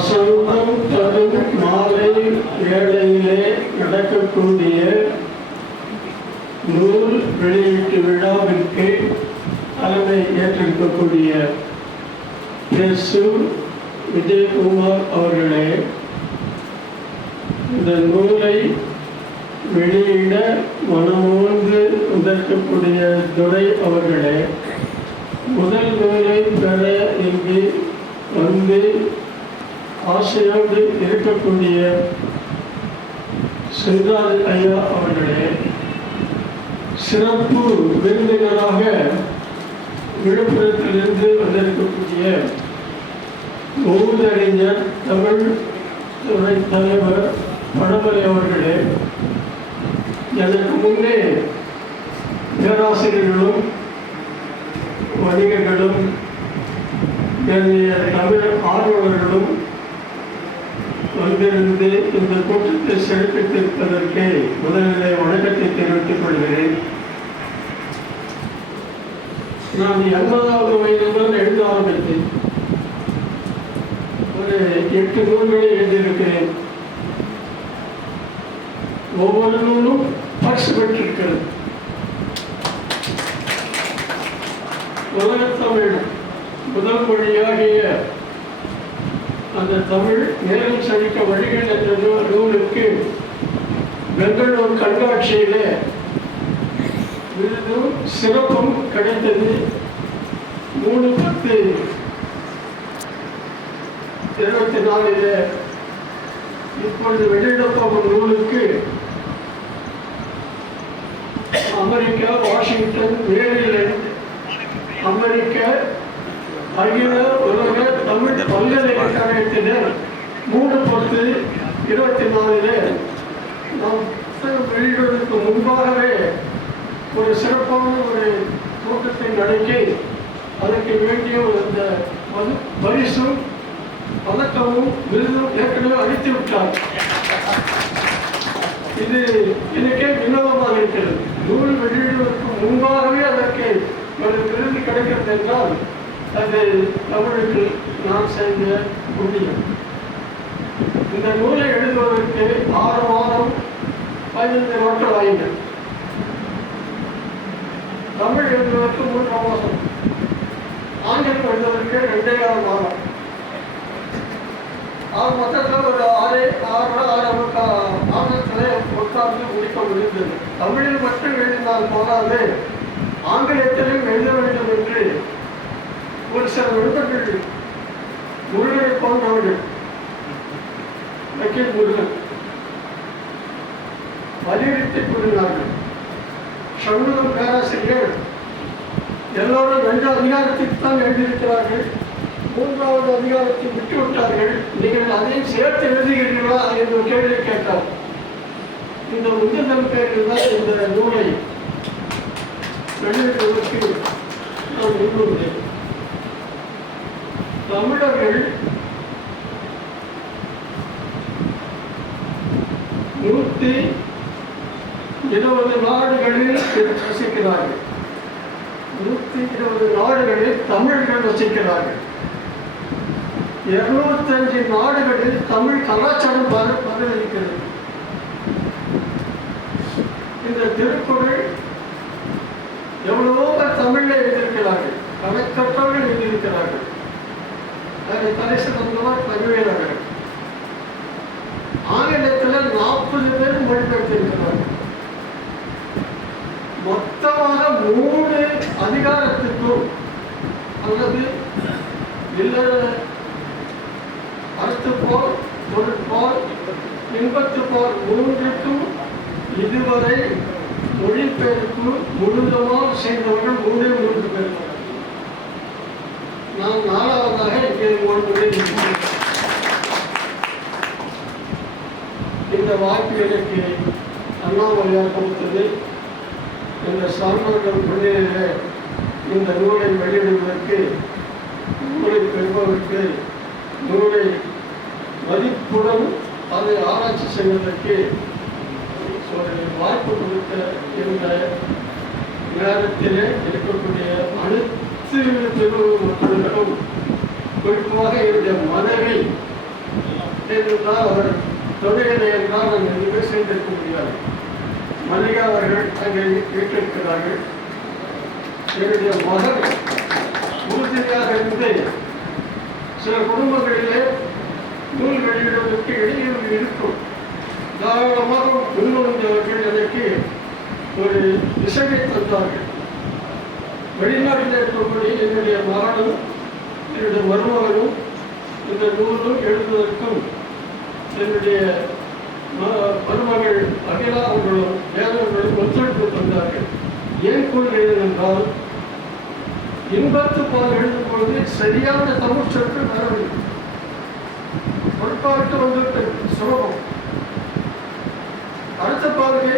வசந்தம் தரும் மாலை வேளையிலே நடக்கக்கூடிய நூல் வெளியீட்டு விழாவிற்கு தலைமை ஏற்றிருக்கக்கூடிய எஸ். விஜயகுமார் அவர்களே, இந்த நூலை வெளியிட மனமோந்து உதர்க்கக்கூடிய துரை அவர்களே, முதல் நூலை பெற இங்கு வந்து ஆசையோடு இருக்கக்கூடிய சென்றால் ஐயா அவர்களே, சிறப்பு விருந்தினராக விழுப்புரத்திலிருந்து வந்திருக்கக்கூடிய மூதறிஞர் தமிழ் துறை தலைவர் படமலை அவர்களே, எனக்கு முன்னே பேராசிரியர்களும் வணிகர்களும் தமிழ் ஆர்வலர்களும் வந்திருந்து இந்த கூட்டத்தை சிறப்பித்திருப்பதற்கு முதலிலே வணக்கத்தை தெரிவித்துக் கொள்கிறேன். நான் 80வது வயதில்தான் எழுத ஆரம்பித்தேன். ஒரு 8 நூல்களை எழுதியிருக்கிறேன். ஒவ்வொரு நூலும் பரிசு பெற்றிருக்கிறது. உலகத்தமிழ் முதல் மொழியாகிய அந்த தமிழ் நேரம் சலிக்க வழிகள் என்ற நூலுக்கு பெங்களூர் கண்காட்சியில விருதும் சிறப்பும் கிடைத்தது. 3/10/24 இப்பொழுது வெளியிடப்படும் நூலுக்கு அமெரிக்கா, வாஷிங்டன், மேரிலாந்து, அமெரிக்க அகில உலக தமிழ் பல்கலைக்கழகத்தினர் 3/10/24 நாம் வெளியிடுவதற்கு முன்பாகவே ஒரு சிறப்பான ஒரு கூட்டத்தை நடத்தி அதற்கு வேண்டிய இந்த பரிசும் பதக்கமும் விருதும் ஏற்கனவே அளித்து விட்டார். இது எனக்கே வினோதமாக இருக்கிறது. நூல் வெளியிடுவதற்கு முன்பாகவே அதற்கு ஒரு விருது கிடைக்கிறது என்றால் அது தமிழுக்கு நான் செய்த புண்ணியம். இந்த நூலை எழுதுவதற்கு 6 மாதம் 15 நாட்கள் ஆகின்றன. தமிழ் எழுதுவதற்கு 3 மாதம், ஆங்கிலம் எழுதுவதற்கு 2.5 மாதம். மொத்தத்தில் ஒரு 6 மாதத்திலே உட்கார்ந்து முடிக்க முடிந்தது. தமிழில் மட்டும் எழுதினால் போதாது, ஆங்கிலத்திலும் எழுத வேண்டும் என்று ஒரு சில நண்பர்கள் முருகனை போன்றவர்கள், வக்கீல் முருகன் வலியுறுத்தி கூறினார்கள். சண்முகம் பேராசிரியர் எல்லோரும் 2 அதிகாரத்திற்கு தான் எழுதியிருக்கிறார்கள், 3வது அதிகாரத்தை விட்டுவிட்டார்கள், நீங்கள் அதையும் சேர்த்து எழுதுகிறீர்களா என்று கேள்வி கேட்டார். இந்த உந்துதல் பேரில் தான் இந்த நூலை வெளியிடுவதற்கு நான் முன்வந்தேன். தமிழர்கள் 120 நாடுகளில் வசிக்கிறார்கள். 120 நாடுகளில் தமிழர்கள் வசிக்கிறார்கள். 205 நாடுகளில் தமிழ் கலாச்சாரம் பரவிருக்கிறது. இந்த திருக்குறள் எவ்வளவோ தமிழில் எழுதியிருக்கிறார்கள், கணக்கற்றவர்கள் எழுதியிருக்கிறார்கள். அதை பரிசு தந்தவர் பதிவேறார்கள். ஆங்கிலத்தில் 40 பேர் மொழிபெயர்த்திருக்கிறார்கள். மொத்தமாக 3 அதிகாரத்துக்கும் அல்லது இல்லற அறுத்துப்போர், பொருட்போர், இன்பத்துப்போர் 3க்கும் இதுவரை மொழிபெயர்ப்பு முழுவதுமாக செய்தவர்கள் 3 பேர். நான் 4வதாக இங்கே இந்த வாய்ப்பு எனக்கு அண்ணாமலையார் கொடுத்தது. இந்த சான்றோர்கள் முன்னிலையில் இந்த நூலை வெளியிடுவதற்கு, நூலை பெறுவதற்கு, நூலை மதிப்புடன் அதை ஆராய்ச்சி செய்வதற்கு ஒரு வாய்ப்பு கொடுத்த இந்த நேரத்திலே இருக்கக்கூடிய அனைத்து பெருமக்களுக்கும் குறிப்பாக என்னுடைய மனைவி ஏனென்றால் அவர் தொழிலை என்றால் நாம் எதுவுமே செய்திருக்க முடியாது. மல்லிகா அவர்கள் அங்கே வீட்டிருக்கிறார்கள். என்னுடைய மகன் உறுதியாக இருந்து சில குடும்பங்களிலே நூல் வெளியிடுவதற்கு இடையூறு இருக்கும். தாராளமாக முன்வந்தவர்கள் அதற்கு ஒரு இசையை தந்தார்கள். வெளிநாட்டில் இருக்கக்கூடிய என்னுடைய மகனும் என்னுடைய மருமகனும் இந்த நூலும் எழுதுவதற்கும் என்னுடைய மருமகள் அகிலா அவர்களும் வேதவர்களும் ஒத்துழைப்பு தந்தார்கள். ஏன் கூறுகிறேன் என்றால், இன்பத்துப்பால் எழுதும் பொழுது சரியான தமிழ் சொற்கள் வரவில்லை. பொறுப்பாட்டு வந்துட்டு சுலபம். அடுத்த பாருங்க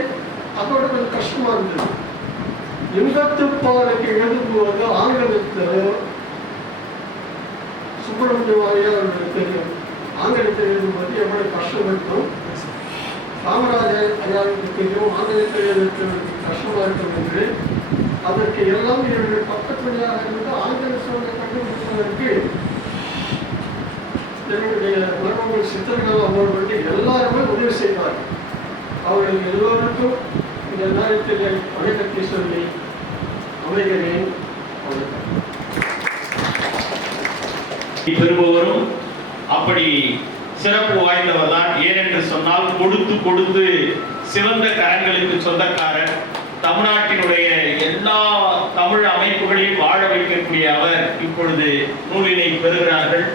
அதோட கொஞ்சம் கஷ்டமா இருந்தது. இன்பத்துப்பாலுக்கு எழுதும்போது ஆங்கிலத்தில் சுப்பிரமணிய வாரியா அவர்களுக்கு தெரியும். ஆங்கிலத்தில் எழுதும்போது எவ்வளவு கஷ்டம் இருக்கும். காமராஜர் ஐயாவுக்கு தெரியும் ஆங்கிலத்தில் எழுதுவதற்கு கஷ்டமா இருக்கும் என்று. அதற்கு எல்லாம் என்னுடைய பக்கத்து வழியாக இருந்து ஆங்கில சூழலை கண்டுபிடிப்பதற்கு என்னுடைய மருமகள் சித்தர்கள் அவர்களுக்கு எல்லாருமே உதவி செய்வார்கள். அவர்கள் எல்லோருக்கும் இந்த நேரத்தில் வணக்கத்தை சொல்லி அமைகிறேன். பெறுபவரும் அப்படி சிறப்பு வாய்ந்தவர் தான். ஏனென்று சொன்னால், கொடுத்து கொடுத்து சிவந்த கரங்களுக்கு சொந்தக்காரர். தமிழ்நாட்டினுடைய எல்லா தமிழ் அமைப்புகளையும் வாழ வைக்கக்கூடிய அவர் இப்பொழுது நூலினை பெறுகிறார்கள்.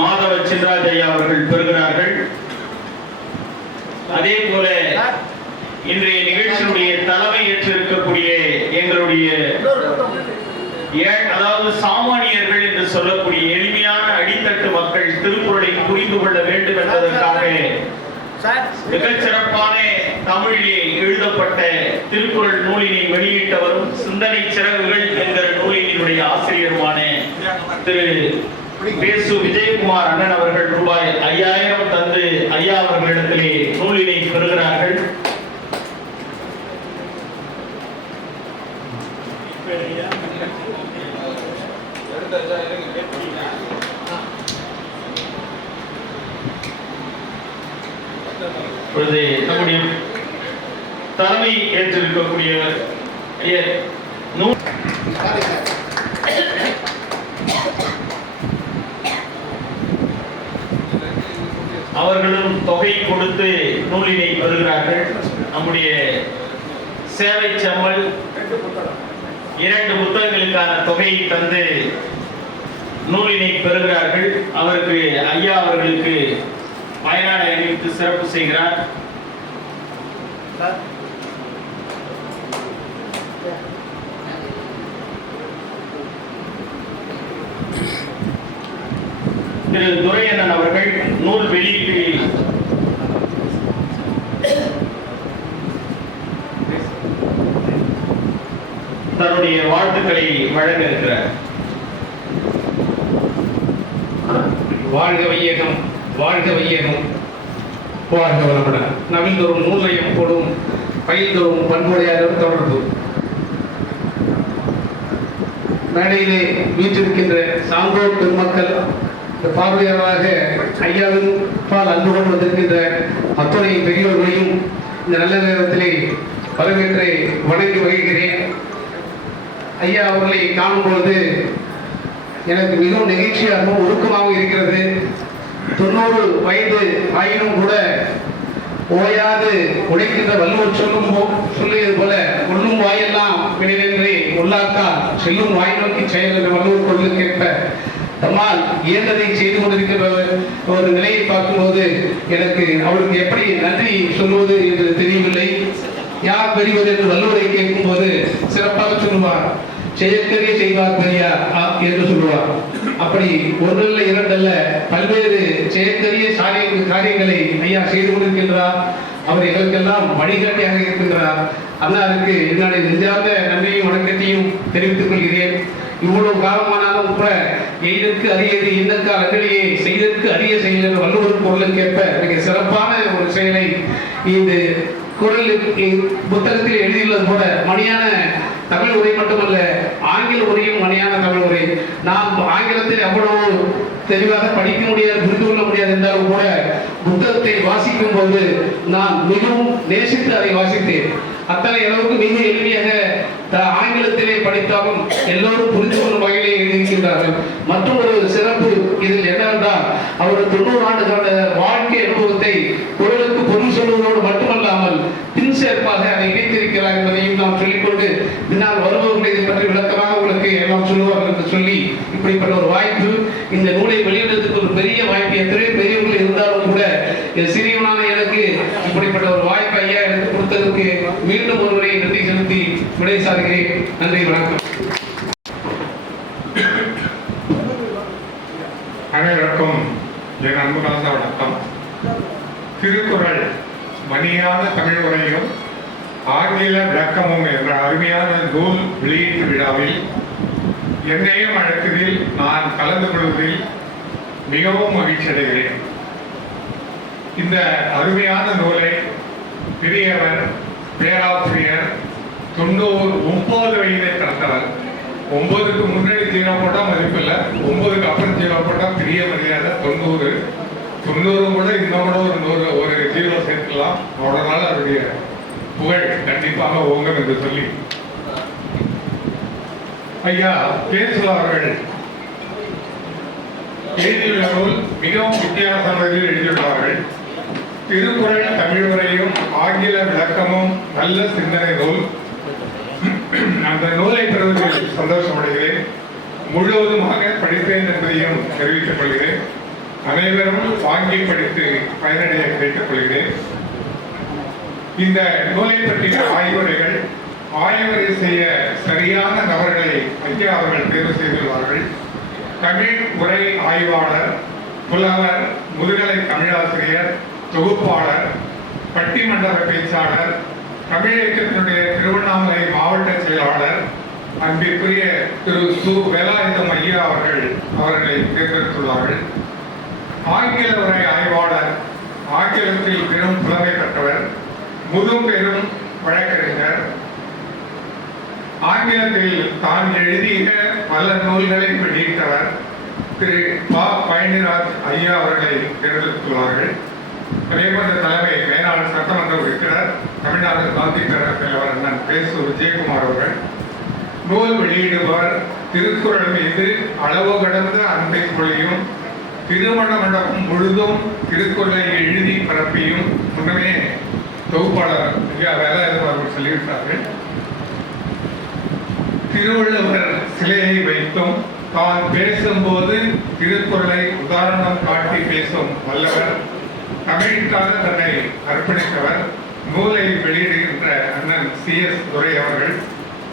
மாதவ சின்ராஜ் ஐயா அவர்கள் பெறுகிறார்கள். அதே போல இன்றைய நிகழ்ச்சியினுடைய தலைமை ஏற்றிருக்கக்கூடிய எங்களுடைய அதாவது சாமானியர்கள் என்று சொல்லக்கூடிய எளிமையான அடித்தட்டு மக்கள் திருக்குறளை புரிந்து கொள்ள வேண்டும் என்பதற்காக மிகச் சிறப்பான தமிழிலே எழுதப்பட்ட திருக்குறள் நூலினை வெளியிட்டவரும் சிந்தனை சிறகுகள் என்கிற நூலினுடைய ஆசிரியருமான திரு பேசு விஜயகுமார் அண்ணன் அவர்கள் ரூபாய் 5000 தந்து ஐயா அவர்களிடத்திலே நூலினை பெறுகிறார்கள். நம்முடைய தலைமை ஏற்றிருக்கக்கூடியவர் அவர்களும் தொகை கொடுத்து நூலினை பெறுகிறார்கள். நம்முடைய சேவை செம்மல் 2 புத்தகங்களுக்கான தொகையை தந்து நூலினை பெறுகிறார்கள். அவருக்கு ஐயா அவர்களுக்கு பயனாடை அறிவித்து சிறப்பு செய்கிறார். திரு துரையண்ணன் அவர்கள் நூல் வெளியீட்டு தன்னுடைய வாழ்த்துக்களை வழங்க இருக்கிறார். வாழ்க வையகம், வாழ்க வையகம், வாழ்க வளமுடன். நவீந்தோறும் நூல்லையும் போடும் பயில்தோறும் பண்புடையாளர் தொடர்பு. மேடையிலே வீற்றிருக்கின்ற சான்றோர் பெருமக்கள், பார்வையாளராக ஐயாவின் பால் அன்பு கொண்டு வந்திருக்கின்ற அத்துணை பெரியோர்களையும் இந்த நல்ல நேரத்திலே வரவேற்று வணங்கி வருகிறேன். ஐயா அவர்களை காணும் பொழுது எனக்கு மிகவும் நெகிழ்ச்சியாகவும் ஒழுக்கமாகவும் இருக்கிறது. 90 வயது ஆயினும் கூட ஓயாது உடைக்கின்ற வள்ளுவர் சொல்லியது போல கொள்ளும் வாயெல்லாம் வினைவென்றே உள்ளாக்கா செல்லும் வாய் நோக்கி செயல் என்ற வள்ளுவர் கொள்ளுக்கேற்ப தம்மால் இயன்றதை செய்து கொண்டிருக்கிற ஒரு நிலையை பார்க்கும்போது எனக்கு அவருக்கு எப்படி நன்றி சொல்வது என்று தெரியவில்லை. யார் பெரியவர் என்று வள்ளுவரை கேட்கும் போது சிறப்பாக சொல்லுவார், செயற்கரிய செய்வார் பெரியார் என்று சொல்லுவார். அப்படி ஒன்றல்ல இரண்டல்ல பல்வேறு செயற்கரிய காரியங்களை ஐயா செய்து கொண்டிருக்கின்றார். அவர் எங்களுக்கெல்லாம் வழிகாட்டியாக இருக்கின்றார். அன்னாருக்கு என்னுடைய நெஞ்சார்ந்த நன்றியும் வணக்கத்தையும் தெரிவித்துக் கொள்கிறேன். இவ்வளவு காலமானாலும் கூட எய்தற்கு அரியது இன்னக்கால் அகலியே செய்தற்கு அரிய செயல் வள்ளுவர் பொருளுக்கேற்ப மிக சிறப்பான ஒரு செயலை இந்த குரல் புத்தகத்தில் எழுதியுள்ளது போல மணியான தமிழ் உரை மட்டுமல்ல, ஆங்கில உரையும் மணியான தமிழ் உரை. நாம் ஆங்கிலத்தில் அவ்வளவு தெளிவாக படிக்க முடியாது, புரிந்து கொள்ள முடியாது என்றாலும் கூட புத்தகத்தை வாசிக்கும் போது நான் மிகவும் நேசித்து அதை வாசித்தேன். அத்தனை அளவுக்கு மிக எளிமையாக ஆங்கிலத்திலே படித்தாலும் எல்லோரும் புரிந்து கொள்ளும் வகையிலே எழுதியிருக்கின்றார்கள். மற்றும் ஒரு சிறப்பு இதில் என்னவென்றால் அவர் 90 ஆண்டு கால வாழ்க்கை அனுபவத்தை குரலுக்கு பொருள் சொல்வதோடு மட்டுமல்லாமல் பின் சேர்ப்பாக அதை இணைத்திருக்கிறார் என்பதையும் நாம் சொல்லிக்கொண்டு பின்னால் வருபவர்கள் இதை பற்றி விளக்கமாக உங்களுக்கு எல்லாம் சொல்லுவார்கள் என்று சொல்லி இப்படிப்பட்ட ஒரு வாய்ப்பு, இந்த நூலை வெளியிடுவதற்கு ஒரு பெரிய வாய்ப்பு, எத்தனை பெரியவர்கள் இருந்தாலும் கூட சிறியவனான எனக்கு இப்படிப்பட்ட ஒரு வாய்ப்பு ஐயா எனக்கு கொடுத்ததற்கு மீண்டும் ஒருவரை நன்றி செலுத்தி விடை சாருகிறேன். நன்றி, வணக்கம். அனைவருக்கும் என் அன்பு கலந்த வணக்கம். திருக்குறள் மணியான தமிழ் உரையும் ஆங்கில விளக்கமும் என்ற அருமையான நூல் வெளியீட்டு விழாவில் என்னையும் அழைத்ததில் நான் கலந்து கொள்வதில் மிகவும் மகிழ்ச்சி அடைகிறேன். இந்த அருமையான நூலை பெரியவர் பேராசிரியர் 99 வயதை கடந்தவர். 9க்கு முன்னாடி 0 போட்டால் மதிப்பில்லை, 9க்கு அப்புறம் 0 போட்டால் பெரிய மரியாதை. 90 கூட இன்னும் கூட ஒரு 0 சேர்க்கலாம். அவ்வளோனால அவருடைய புகழ் கண்டிப்பாக ஓங்கும் என்று சொல்லி ஐயா பேசுவார் அவர்கள் எழுதியுள்ள நூல் மிகவும் வித்தியாசமானதில் எழுதியுள்ளார்கள். திருக்குறள் தமிழ் உரையும் ஆங்கில விளக்கமும் நல்ல சிந்தனை நூல். அந்த நூலை பெறுவதில் சந்தோஷமடைகிறேன். முழுவதுமாக படிப்பேன் என்பதையும் தெரிவித்துக் கொள்கிறேன். அனைவரும் வாங்கி படித்து பயனடைய கேட்டுக் கொள்கிறேன். இந்த நூலை பற்றிய ஆய்வுரைகள் ஆய்வுரை செய்ய சரியான நபர்களை ஐயா அவர்கள் தேர்வு செய்துள்ளார்கள். தமிழ் உரை ஆய்வாளர், புலவர், முதுகலை தமிழாசிரியர், தொகுப்பாளர், பட்டிமண்டல பேச்சாளர், தமிழ் இயக்கத்தினுடைய திருவண்ணாமலை மாவட்ட செயலாளர் அன்பிற்குரிய திரு சு. வேலாயுதம் ஐயா அவர்களை தேர்ந்தெடுத்துள்ளார்கள். ஆங்கில உரை ஆய்வாளர், ஆங்கிலத்தில் பெரும் புலமை பெற்றவர், முதுபெரும் வழக்கறிஞர், ஆங்கிலத்தில் தான் எழுதிய பல நூல்களை வெளியிட்டவர் திரு ப. பழனிராஜ் ஐயா அவர்களை தேர்ந்தெடுத்துள்ளார்கள். அதேபோன்ற தலைமை மேலாளர் சட்டமன்ற உறுப்பினர், தமிழ்நாடு காந்தி பேரவைத் தலைவர் அண்ணன் பேசு விஜயகுமார் அவர்கள். நூல் வெளியிடுபவர் திருக்குறள் மீது அளவு கடந்த அன்பை பொழியும், திருமண மண்டபம் முழுதும் திருக்குறளை எழுதி பரப்பியும் முன்னமே தொகுப்பாளர் ஐயா வேலாயுதம் அவர்கள் சொல்லிவிட்டார்கள். திருவள்ளுவர் சிலையை வைத்தும் தான் பேசும்போது திருக்குறளை உதாரணம் காட்டி பேசும் வல்லவர், தமிழுக்காக தன்னை அர்ப்பணித்தவர், நூலை வெளியிடுகின்ற அண்ணன் CS துரை அவர்கள்.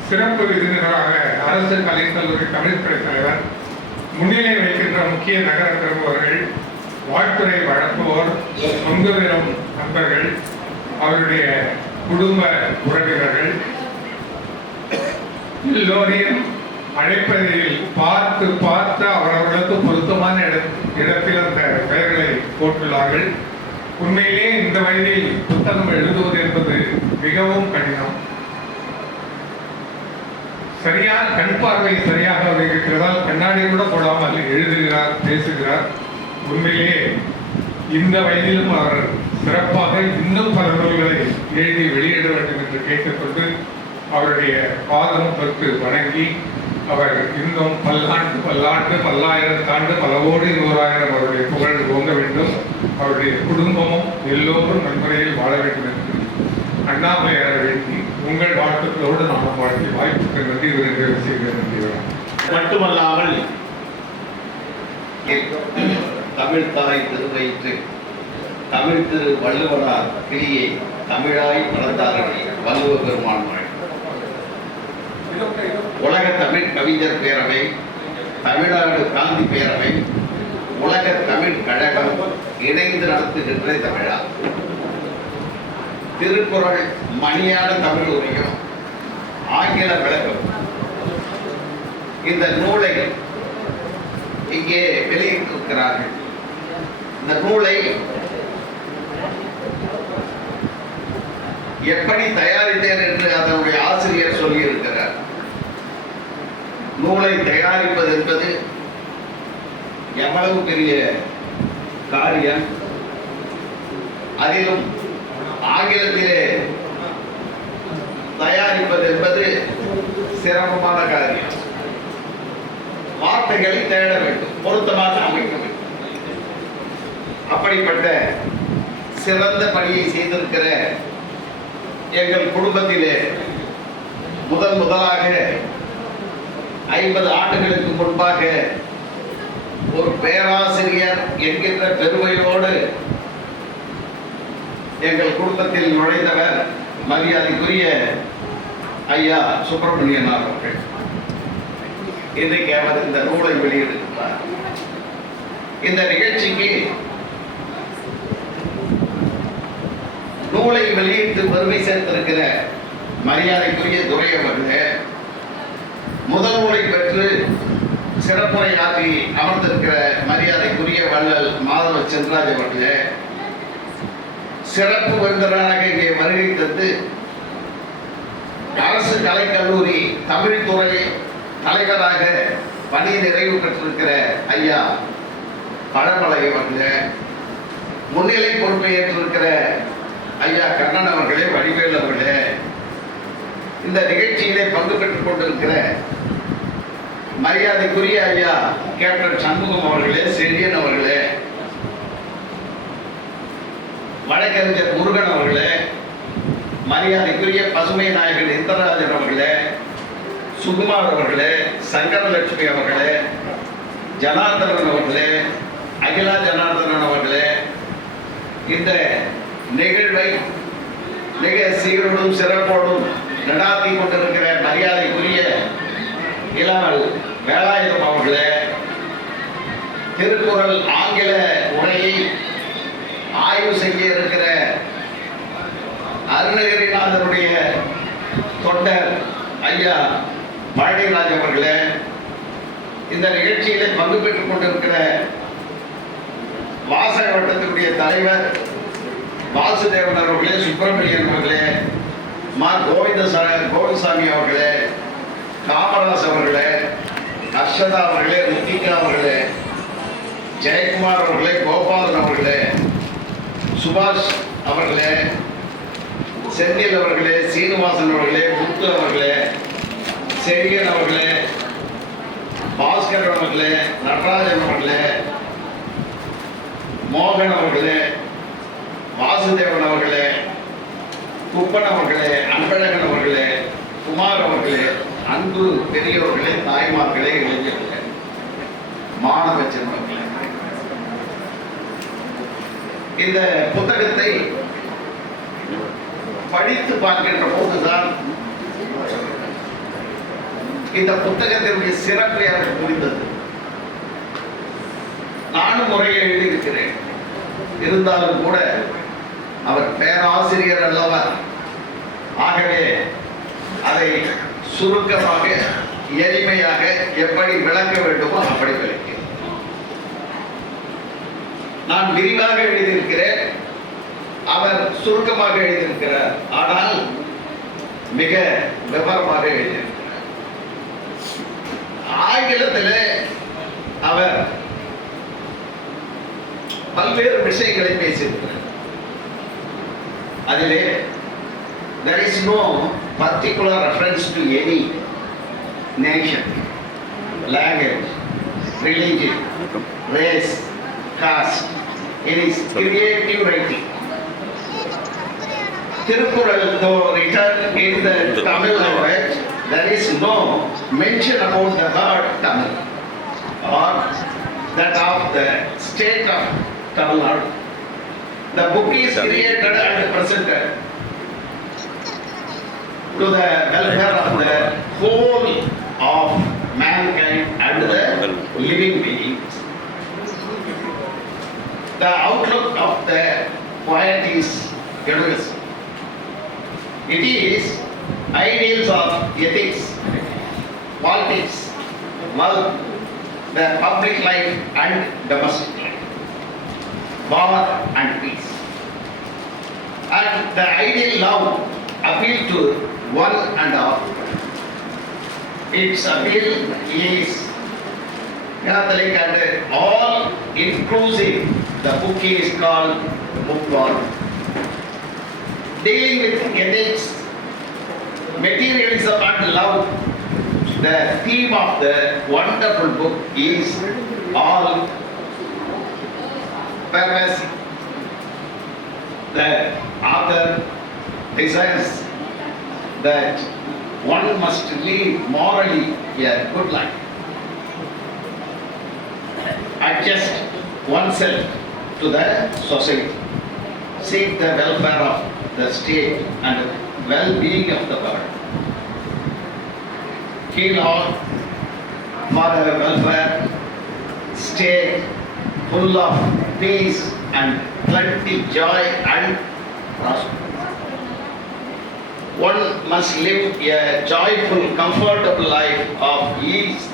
சிறப்பு விருந்தினராக அரசு கலைக்கல்லூரி தமிழ்துறை தலைவர், முன்னிலை வைக்கின்ற முக்கிய நகர பெறுபவர்கள், வாழ்த்துறை வழங்குவோர், சொந்த பெறும் நண்பர்கள், அவருடைய குடும்ப உறவினர்கள் எல்லோரையும் அழைப்பதில் பார்த்து அவர்களுக்கு பொருத்தமான இடத்தில் அந்த பெயர்களை போட்டுள்ளார்கள். உண்மையிலே இந்த வயதில் புத்தகம் எழுதுவது என்பது மிகவும் கடினம். சரியான கண் பார்வை சரியாக இருக்கிறதால் கண்ணாடி கூட போடாமல் எழுதுகிறார், பேசுகிறார். உண்மையிலே இந்த வயதிலும் அவர் சிறப்பாக இன்னும் பல நூல்களை எழுதி வெளியிட வேண்டும் என்று கேட்டுக்கொண்டு அவருடைய பாதம் தொட்டு வணங்கி அவர் இன்னும் பல்லாண்டு பல்லாயிரத்தாண்டு பலவோடு 100,000 அவருடைய புகழ் ஓங்க வேண்டும், அவருடைய குடும்பமும் எல்லோரும் நன்முறையில் வாழ வேண்டும் என்று அண்ணாமலையார வேண்டி உங்கள் வாழ்த்துக்களோடு நாம் வாழ்க்கை வாய்ப்புக்கு நன்றி நிறைவு செய்கிறேன். நன்றி. மட்டுமல்லாமல் தமிழ் தாய் திருவயிற்று தமிழ் திரு வள்ளுவனார் கிளியை தமிழாய் வளர்த்தார்கள் வள்ளுவ பெருமான். உலக தமிழ் கவிஞர் பேரவை, தமிழ்நாடு காந்தி பேரவை, உலக தமிழ் கழகம் இணைந்து நடத்துகின்ற இந்த விழா திருக்குறள் மணியான தமிழ் உரையும் ஆங்கில விளக்கம் இந்த நூலை இங்கே வெளியிட்டிருக்கிறார்கள். இந்த நூலை எப்படி தயாரித்தேன் என்று அதனுடைய ஆசிரியர் சொல்லியிருக்கிறார். நூலை தயாரிப்பது என்பது எவ்வளவு பெரிய காரியம், அதிலும் ஆங்கிலத்திலே தயாரிப்பது என்பது சிரமமான காரியம். வார்த்தைகளை தேட வேண்டும், பொருத்தமாக அமைக்க வேண்டும். அப்படிப்பட்ட சிறந்த பணியை செய்திருக்கிற எங்கள் குடும்பத்திலே முதலாக 50 ஆண்டுகளுக்கு முன்பாக ஒரு பேராசிரியர் என்கின்ற பெருமையோடு எங்கள் குடும்பத்தில் நுழைந்தவர் மரியாதைக்குரிய ஐயா சுப்பிரமணியன் அவர்கள். இன்றைக்கு அவர் இந்த நூலை வெளியிட்டிருக்கிறார். இந்த நிகழ்ச்சிக்கு நூலை வெளியிட்டு பெருமை சேர்த்திருக்கிற மரியாதைக்குரிய துரை அவர்களே, முதல் நூலை பெற்று சிறப்புரை ஆற்றி அமர்ந்திருக்கிற மரியாதைக்குரிய வள்ளல் மாதவ சென்ராஜ் அவர்களே, சிறப்பு விருந்தினராக இங்கே வருகை தந்து அரசு கலைக்கல்லூரி தமிழ் துறை தலைவராக பணி நிறைவு பெற்றிருக்கிற ஐயா பழமலை அவர்களே, முன்னிலை பொறுப்பை ஏற்றிருக்கிற ஐயா கண்ணன் அவர்களே, வடிவேல் அவர்களே, இந்த நிகழ்ச்சியிலே பங்கு பெற்றுக் கொண்டிருக்கிற மரியாதைக்குரிய ஐயா கேப்டன் சண்முகம் அவர்களே, செழியன் அவர்களே, வழக்கறிஞர் முருகன் அவர்களே, மரியாதைக்குரிய பசுமை நாயகன் இந்திரராஜன் அவர்களே, சுகுமார் அவர்களே, சங்கரலட்சுமி அவர்களே, ஜனார்தனன் அவர்களே, அகிலா ஜனார்தனன் அவர்களே, இந்த நிகழ்வை மிக சீரோடும் சிறப்போடும் நடாத்தி கொண்டிருக்கிற மரியாதைக்குரிய இளவல் வேலாயுதம் அவர்களே, திருக்குறள் ஆங்கில உரையை ஆய்வு செய்ய இருக்கிற அருணகிரிநாதனுடைய தொண்டர் ஐயா பழனிராஜ் அவர்களே, இந்த நிகழ்ச்சியிலே பங்கு பெற்றுக் கொண்டிருக்கிற வாசக வட்டத்தினுடைய தலைவர் வாசுதேவன் அவர்களே, சுப்பிரமணியன் அவர்களே, மா கோவிந்தசாமி அவர்களே, காமராஜ் அவர்களே, ஹர்ஷதா அவர்களே, ரித்திகா அவர்களே, ஜெயக்குமார் அவர்களே, கோபாலன் அவர்களே, சுபாஷ் அவர்களே, செந்தில் அவர்களே, சீனிவாசன் அவர்களே, முத்து அவர்களே, செழியன் அவர்களே, பாஸ்கர் அவர்களே, நடராஜன் அவர்களே, மோகன் அவர்களே, வாசுதேவன் அவர்களே, குப்பன் அவர்களே, அன்பழகன் அவர்களே, குமார் அவர்களே, அன்பு பெரியவர்களே, தாய்மார்களே, இளைஞர்களே, மாணவ செல்வங்களே, இந்த புத்தகத்தை படித்து பார்க்கின்ற போதுதான் இந்த புத்தகத்தினுடைய சிறப்பை எனக்கு புரிந்தது. நானும் முறையை எழுதியிருக்கிறேன், இருந்தாலும் கூட அவர் பேராசிரியர் அல்லவர். ஆகவே அதை சுருக்கமாக எளிமையாக எப்படி விளக்க வேண்டுமோ அப்படி விளக்க நான் விரிவாக எழுதியிருக்கிறேன், அவர் சுருக்கமாக எழுதியிருக்கிறார். ஆனால் மிக விவரமாக எழுதியிருக்கிறார். ஆங்கிலத்தில் அவர் பல்வேறு விஷயங்களை பேசியிருக்கிறார். அதிலே there is no particular reference to any nation, language, religion, race, caste. It is creative writing. Tirukkural, though written in the Tamil language, there is no mention about the word Tamil or that of the state of Tamil Nadu. The book is created and presented to the welfare of the whole of mankind and the living beings. The outlook of the poet is universal. It is ideals of ethics, politics, wealth, the public life and domestic life, war and peace. And the ideal love appeal to one and all. Its appeal is Catholic and all inclusive. The book is called Mukwan. Dealing with ethics, materialism and love, the theme of the wonderful book is all pervasive. The author desires that one must live morally a good life, adjust oneself to the society, seek the welfare of the state and well-being of the world, kill all for the welfare state full of peace and plenty, joy and prosperity. One must live a joyful, comfortable life of ease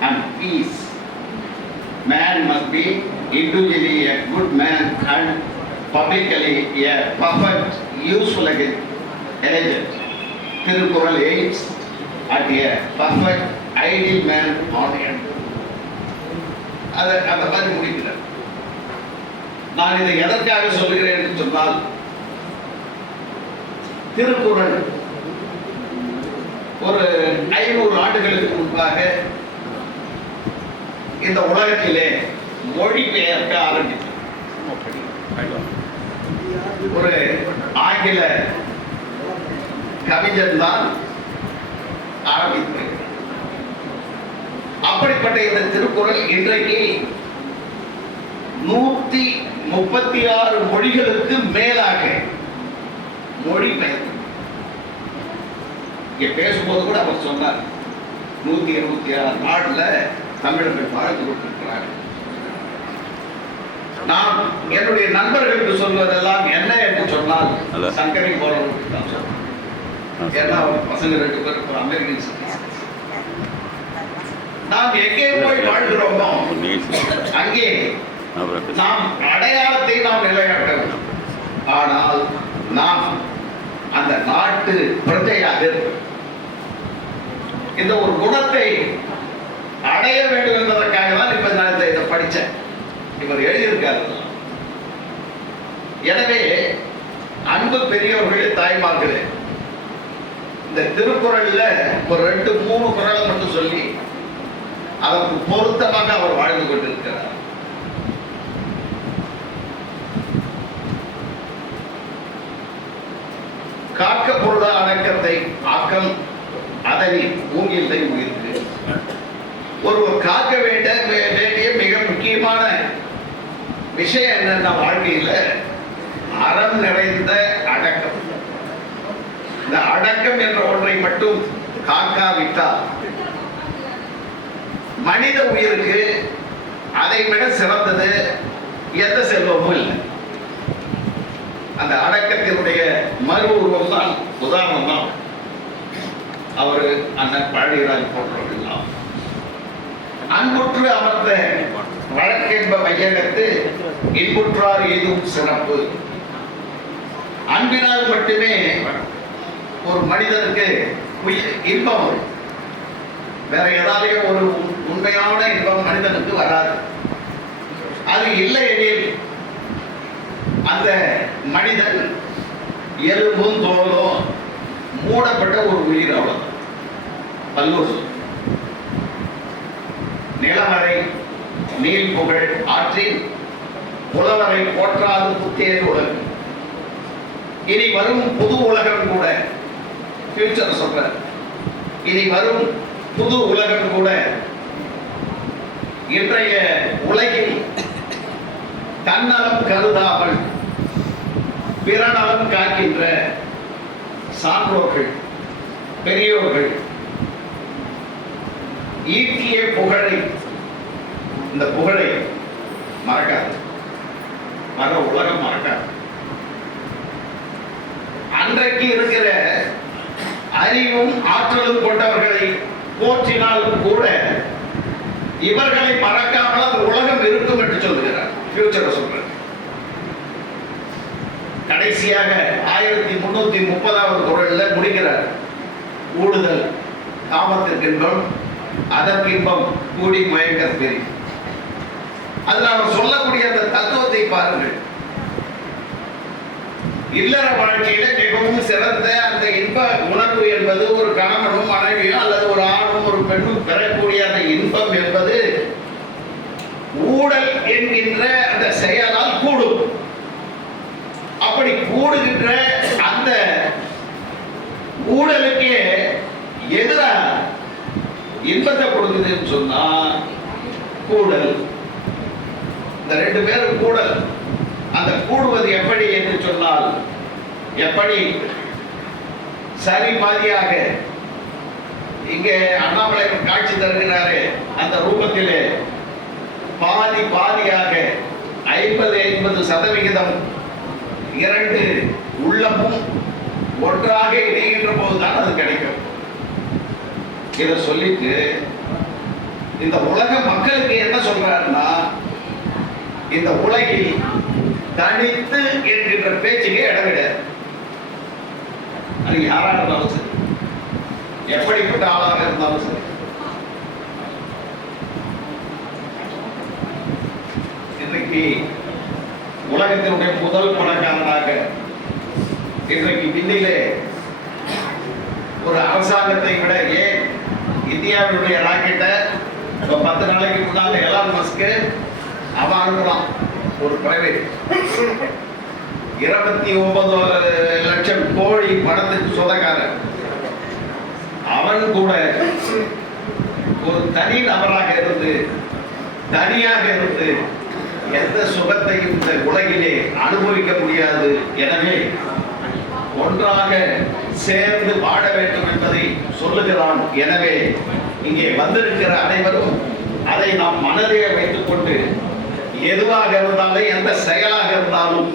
and peace. Man must be individually a good man and publicly a perfect, useful agent. Tiruppural aims at a perfect, ideal man on earth. அந்த மாதிரி முடிக்கிறார். நான் இதை எதற்காக சொல்கிறேன் என்று சொன்னால், திருக்குறள் ஒரு 500 ஆண்டுகளுக்கு முன்பாக இந்த உலகத்திலே மொழிபெயர்க்க ஆரம்பித்தது. ஒரு ஆங்கில கவிஞன் தான் ஆரம்பித்தார். அப்படிப்பட்ட இந்த திருக்குறள் இன்றைக்கு 136 மொழிகளுக்கு மேலாக மொழிபெயர்ப்பு. இங்க பேசும்போது கூட அவர் சொன்னார், 126 நாடுல தமிழர்கள் வாழ்ந்து கொண்டிருக்கிறார்கள். நான் என்னுடைய நண்பர்களுக்கு சொல்வதெல்லாம் என்ன என்று சொன்னால், சங்கரை போறவர்களுக்கு தான் சொல்றேன். ஏன்னா பசங்க 2 பேருக்கு அமெரிக்கன் சிட்டிசன்ஸ். நாம் எங்கே போய் வாழ்கிறோமோ அங்கே நாம் அடையாளத்தை நாம் நிலைநாட்ட வேண்டும். ஆனால் நாம் அந்த நாட்டு பிரஜையாக இருக்கிறோம். இந்த ஒரு குணத்தை அடைய வேண்டும் என்பதற்காக தான் இப்ப நான் இதை படித்தேன். இவர் எழுதியிருக்காரு. எனவே அன்பு பெரியவர்களே, தாய்மார்களே, இந்த திருக்குறள்ல ஒரு 2-3 குறளை மட்டும் சொல்லி அதற்கு பொருத்தமாக அவர் வாழ்ந்து கொண்டிருக்கிறார். காக்க பொருள அடக்கத்தை ஆக்கம் அதனை ஊங்கில்லை உயிர்க்கு. ஒருவர் காக்க வேண்டிய மிக முக்கியமான விஷயம் என்னன்னா, வாழ்க்கையில அறம் நிறைந்த அடக்கம். இந்த அடக்கம் என்ற ஒன்றை மட்டும் காக்காவிட்டால் மனித உயிருக்கு அதை விட சிறந்தது எந்த செல்வமும் இல்லை. அந்த அடக்கத்தினுடைய மறு உருவம் தான், உதாரணம் தான் அவரு அண்ணன் பழனிராஜ் போன்றவர்கள். அன்புற்று அமர்ந்த வழக்கென்ப மையகத்து இன்புற்றார் ஏதும் சிறப்பு. அன்பினால் மட்டுமே ஒரு மனிதனுக்கு இன்பம் வரும். வேற ஏதாலையும் ஒரு உண்மையான இன்பம் மனிதனுக்கு வராது. அது இல்லை எனில் அந்த மனிதன் எலும்பும் தோலும் மூடப்பட்ட ஒரு உயிர், அவ்வளவு. பல்லூர் நிலவரை நீல் புகழ் ஆற்றின் புலவரை போற்றாது புத்தேது உலகம். இனி வரும் புது உலகம் கூட, ஃபியூச்சர் சொல்ற, இனி வரும் புது உலகம் கூட இன்றைய உலகில் தன்னலம் கருதாமல் பிறநலம் காக்கின்ற சான்றோர்கள், பெரியோர்கள் ஈட்டிய புகழை, இந்த புகழை மறக்காது, மற உலகம் மறக்காது. அன்றைக்கு இருக்கிற அறிவும் ஆற்றலும் கொண்டவர்களை போற்றினாலும் கூட இவர்களை மறக்காமல் அந்த உலகம் இருக்கும் என்று சொல்கிறார். ஃபியூச்சரை சொல்றார். கடைசியாக கூடுதல் காமத்திற்கு இன்பம், அதற்கு இன்பம் கூடி மயக்க பெரிய. அதுல அவர் சொல்லக்கூடிய அந்த தத்துவத்தை பாருங்கள். இல்லற வாழ்க்கையில மிகவும் சிறந்த அந்த இன்ப உணர்வு என்பது ஒரு கணவனும் மனைவியும் அல்லது ஒரு ஆணும் ஒரு பெண்ணும் பெறக்கூடிய அந்த இன்பம் என்பது ஊடல் என்கின்ற அந்த செயலால் கூடும். அப்படி கூடுகின்ற அந்த ஊடலுக்கு எதிராக இன்பத்தை கொடுக்குதுன்னு சொன்னா கூடல். இந்த ரெண்டு பேரும் கூடல். அந்த கூடுவது எப்படி என்று சொன்னால், எப்படி சரி பாதியாக இங்கே அண்ணாமலை காட்சி தருகிறாரே அந்த ரூபத்திலே பாதி பாதியாக 50-50% இரண்டு உள்ளமும் ஒன்றாக இணைகின்ற போதுதான் அது கிடைக்கும். இதை சொல்லிட்டு இந்த உலக மக்களுக்கு என்ன சொல்றாருன்னா, இந்த உலகில் தனித்து என்கின்ற பேச்சுக்கே இடம் கிடையாது. அது யாராக இருந்தாலும் சரி, எப்படிப்பட்ட ஆளாக இருந்தாலும் சரி. இன்றைக்கு உலகத்தினுடைய முதல் பணக்காரனாக இன்றைக்கு விண்ணிலே ஒரு அரசாங்கத்தை விட ஏன் இந்தியாவுடைய ராக்கெட்டை 10 நாளைக்கு முன்னால எலான் மஸ்க் அவன் அனுப்புறான். ஒரு பிரைவேட் 29 லட்சம் கோடி பணத்துக்கு சொந்தக்காரன். அவன் கூட ஒரு தனி நபராக இருந்து தனியாக இருந்து எந்த சுகத்தையும் இந்த உலகிலே அனுபவிக்க முடியாது. எனவே ஒன்றாக சேர்ந்து வாழ வேண்டும் என்பதை சொல்லுகிறான். எனவே இங்கே வந்திருக்கிற அனைவரும் அதை நாம் மனதிலே வைத்துக் கொண்டு எதுவாக இருந்தாலும் எந்த செயலாக இருந்தாலும்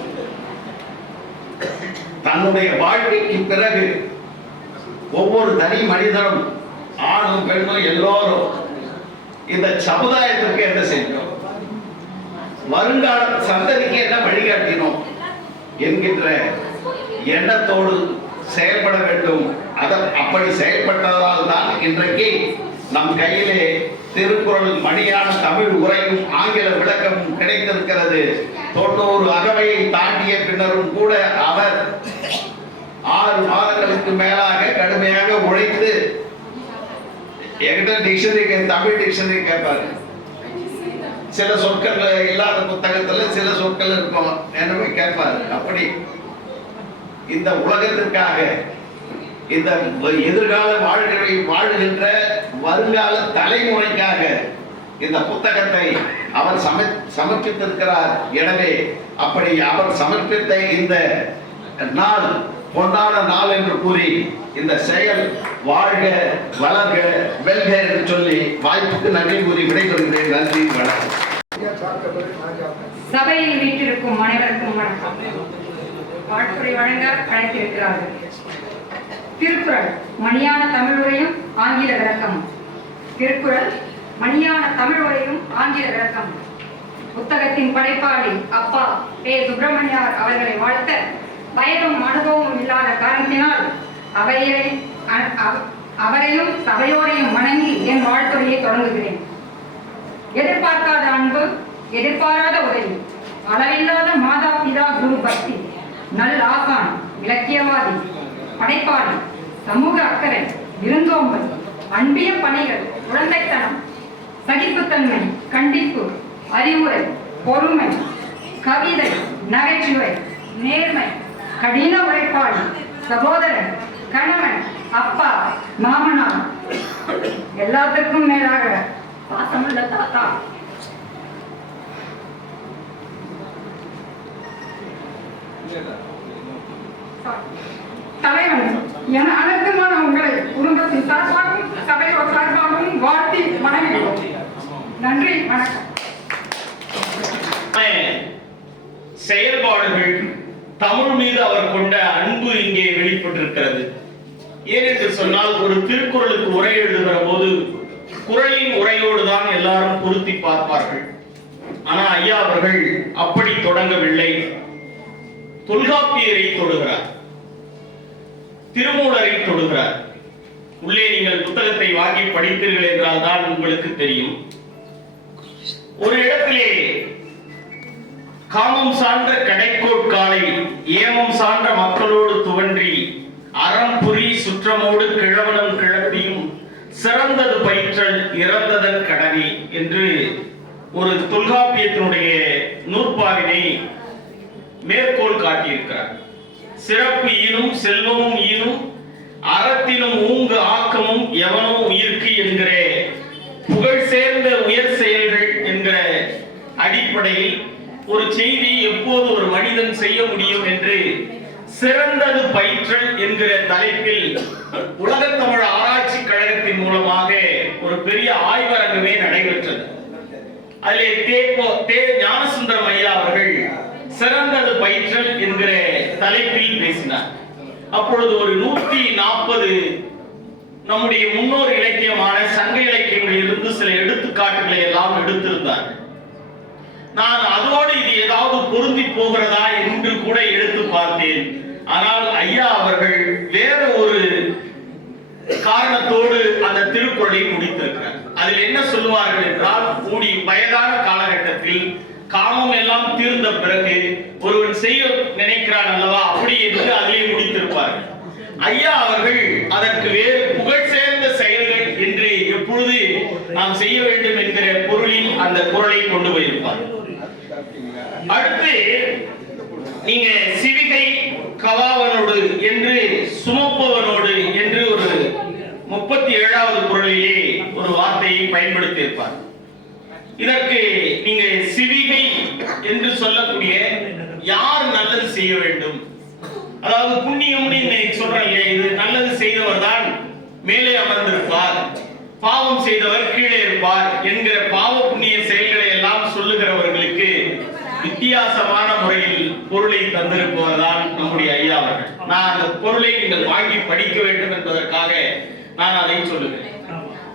தன்னுடைய வாழ்க்கைக்கு பிறகு ஒவ்வொரு தனி மனிதனும் ஆணும் பெண்ணும் எல்லோரும் இந்த சமுதாயத்திற்கு என்ன செய்யணும், வருங்கால சந்ததிக்கு என்ன வழிகாட்டினோம் என்கின்ற எண்ணத்தோடு செயல்பட வேண்டும். அப்படி செயல்பட்டதால் தான் இன்றைக்கு நம் கையிலே திருக்குறள் மணியான தமிழ் உரையும் ஆங்கில விளக்கமும் கிடைத்திருக்கிறது. 90 அகவையை தாண்டிய பின்னரும் கூட அவர் 6 மாதங்களுக்கு மேலாக கடுமையாக உழைத்து என்கிட்ட டிக்ஷனரி, தமிழ் டிக்ஷனரி கேட்பாரு. சில சொற்கள் இல்லாத புத்தகத்துல சில சொற்கள் இருக்கும், எனவே கேட்பாரு. அப்படி இந்த உலகத்திற்காக, இந்த எதிர்கால வாழ்கின்ற வருங்கால தலைமுறைக்காக இந்த புத்தகத்தை அவர் சமர்ப்பித்திருக்கிறார். எனவே அப்படி அவர் சமர்ப்பித்த இந்த நாள் பொன்னான நாள் என்று கூறி இந்த செயல் வாழ்க வளர்க வெல்க என்று சொல்லி வாய்ப்புக்கு நன்றி கூறி விடைபெறுகிறேன். நன்றி, வணக்கம். சபையில் வீட்டிற்கும் அனைவருக்கும் வணக்கம். வாழ்த்துறை வழங்க அழைத்திருக்கிறார்கள். திருக்குறள் மணியான தமிழுரையும் ஆங்கில விளக்கமும். திருக்குறள் மணியான தமிழுரையும் ஆங்கில விளக்கமும். புத்தகத்தின் படைப்பாளி அப்பா பே. சுப்பிரமணியார் அவர்களை வாழ்த்த வயதும் அனுபவமும் இல்லாத காரணத்தினால் அவரையும் சபையோரையும் வணங்கி என் வாழ்த்துறையை தொடங்குகிறேன். எதிர்பார்க்காத அன்பு, எதிர்பாராத உதவி, அளவில்லாத மாதா பிதா குரு பக்தி, நல் ஆசான், இலக்கியவாதி, படைப்பாளி, சமூக அக்கறை, விருந்தோம்பல், அன்பிய பணிகள், குழந்தைத்தனம், சகிப்புத்தன்மை, கண்டிப்பு, அறிவுரை, பொறுமை, கவிதை, நகைச்சுவை, நேர்மை, கடின உழைப்பாளி, சகோதரன், கணவன், அப்பா, மாமனார், எல்லாத்துக்கும் மேலாக பாசமுள்ள தாத்தா. தலைவன் என அனைத்துமான உங்களை குடும்பத்தின் சார்பாகவும் சபையோர் சார்பாகவும் வாழ்த்தி வணங்குகிறோம். நன்றி, வணக்கம். செயல்பாடுகள், தமிழ் மீது அவர் கொண்ட அன்பு இங்கே வெளிப்பட்டிருக்கிறது. ஏனென்று சொன்னால், ஒரு திருக்குறளுக்கு உரை எழுதுகிற போது குறளின் உரையோடு தான் எல்லாரும் பொருத்தி பார்ப்பார்கள். ஆனா ஐயா அவர்கள் அப்படி தொடங்கவில்லை. தொல்காப்பியரை தொடுகிறார், திருமூலரை தொடுகிறார். உள்ளே நீங்கள் புத்தகத்தை வாங்கி படித்தீர்கள் என்றால் தான் உங்களுக்கு தெரியும். ஒரு இடத்திலே காமம் சார்ந்த கடைக்கோட்காலை ஏமம் சார்ந்த மக்களோடு துவன்றி அறம்புரி சுற்றமோடு கிழவனும் கிளப்பியும் சிறந்தது பயிற்றல் இறந்ததன் கடனே என்று ஒரு தொல்காப்பியத்தினுடைய நூற்பாவினை மேற்கோள் காட்டியிருக்கிறார். சிறப்பு ஈனும் செல்வமும் ஈனும் அறத்தினும் ஊங்கு ஆக்கமும் எவனோ உயிர்க்கு என்கிற புகழ் சேர்ந்த உயர் செயல்கள் என்கிற அடிப்படையில் ஒரு செய்தி எப்போது ஒரு மனிதன் செய்ய முடியும் என்று சிறந்தது பயிற்றல் என்கிற தலைப்பில் உலகத் தமிழ் ஆராய்ச்சி கழகத்தின் மூலமாக ஒரு பெரிய ஆய்வரங்கமே நடைபெற்றது. அதிலே தே ஞானசுந்தரம் ஐயா அவர்கள் சிறந்தது பயிற்றல் என்கிற தலைப்பில் பேசினார். அப்பொழுது ஒரு 140 நம்முடைய முன்னோர் இலக்கியமான சங்க இலக்கியங்களிலிருந்து சில எடுத்துக்காட்டுகளை எல்லாம் எடுத்திருந்தார்கள். நான் அதோடு இது ஏதாவது பொருந்தி போகிறதா என்று கூட எடுத்து பார்த்தேன். ஆனால் ஐயா அவர்கள் வேற ஒரு காரணத்தோடு அந்த திருக்குறளை முடித்திருக்கிறார். அதில் என்ன சொல்லுவார்கள் என்றால், கூடி வயதான காலகட்டத்தில் காமம் எல்லாம் தீர்ந்த பிறகு ஒருவன் செய்ய நினைக்கிறான் அல்லவா, அப்படி என்று அதிலே முடித்திருப்பார்கள். ஐயா அவர்கள் அதற்கு வேறு புகழ் சேர்ந்த செயல்கள் என்று எப்பொழுது நாம் செய்ய வேண்டும் என்கிற பொருளில் அந்த குறளை கொண்டு போயிருப்பார். அடுத்து நீங்க சிவிகை கவாவனோடு என்று சுமப்பவனோடு என்று ஒரு 37வது குறளிலே ஒரு வார்த்தையை பயன்படுத்தி இருப்பார். இதற்கு நீங்க சிவிகை என்று சொல்லக்கூடிய யார் நல்லது செய்ய வேண்டும், அதாவது புண்ணியம்னு சொல்றேன் இல்லையா, இது நல்லது செய்தவர் தான் மேலே அமர்ந்திருப்பார், பாவம் செய்தவர் கீழே இருப்பார் என்கிற பாவ புண்ணிய செயல்களை எல்லாம் சொல்லுகிறவர்களுக்கு வித்தியாசமான முறையில் பொருளை தந்திருப்பவர்தான் நம்முடைய ஐயா அவர்கள். நான் அந்த பொருளை நீங்கள் வாங்கி படிக்க வேண்டும் என்பதற்காக நான் அதை சொல்லுகிறேன்.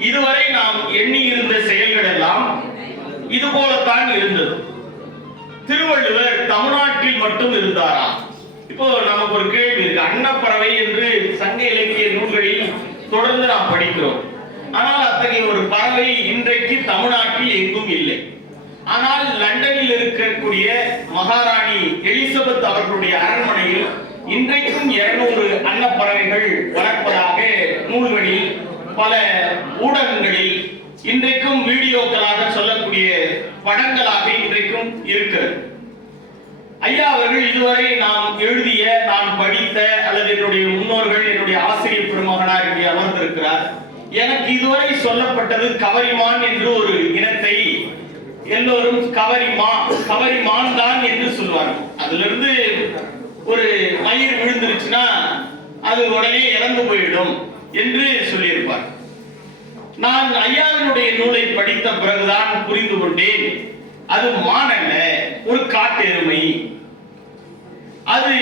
இதுவரை நாம் எண்ணி இருந்த செயல்கள் எல்லாம் இது போலத்தான் இருந்தது. திருவள்ளுவர் தமிழ்நாட்டில் மட்டும் இருந்தாரா? இப்போ நமக்கு ஒரு கேள்வி இருக்கு. அன்னப்பறவை என்று சங்க இலக்கிய நூல்களில் தொடர்ந்து நாம் படிக்கிறோம். ஆனால் அத்தகைய ஒரு பறவை இன்றைக்கு தமிழ்நாட்டில் எங்கும் இல்லை. ஆனால் லண்டனில் இருக்கக்கூடிய மகாராணி எலிசபெத் அவர்களுடைய அரண்மனையில் இன்றைக்கும் 200 அன்னப்பறவைகள் வளர்ப்பதாக நூல்களில் பல ஊடகங்களில் இன்றைக்கும் வீடியோக்களாக சொல்லக்கூடிய படங்களாக இன்றைக்கும் இருக்கிறது. ஐயா அவர்கள் இதுவரை நாம் எழுதிய, நான் படித்த அல்லது என்னுடைய முன்னோர்கள், என்னுடைய ஆசிரியர் பெருமகனார் இங்கே அமர்ந்திருக்கிறார். எனக்கு இதுவரை சொல்லப்பட்டது கவரிமான் என்று ஒரு இனத்தை எல்லோரும் கவரிமான் தான் என்று சொல்வார்கள். அதிலிருந்து ஒரு மயிர் விழுந்துருச்சுன்னா அது உடனே இறந்து போயிடும் என்று சொல்லியிருப்பார். நான் ஐயாவினுடைய நூலை படித்த பிறகுதான் புரிந்து கொண்டேன், அது மான் அல்ல, ஒரு காட்டு எருமை. அது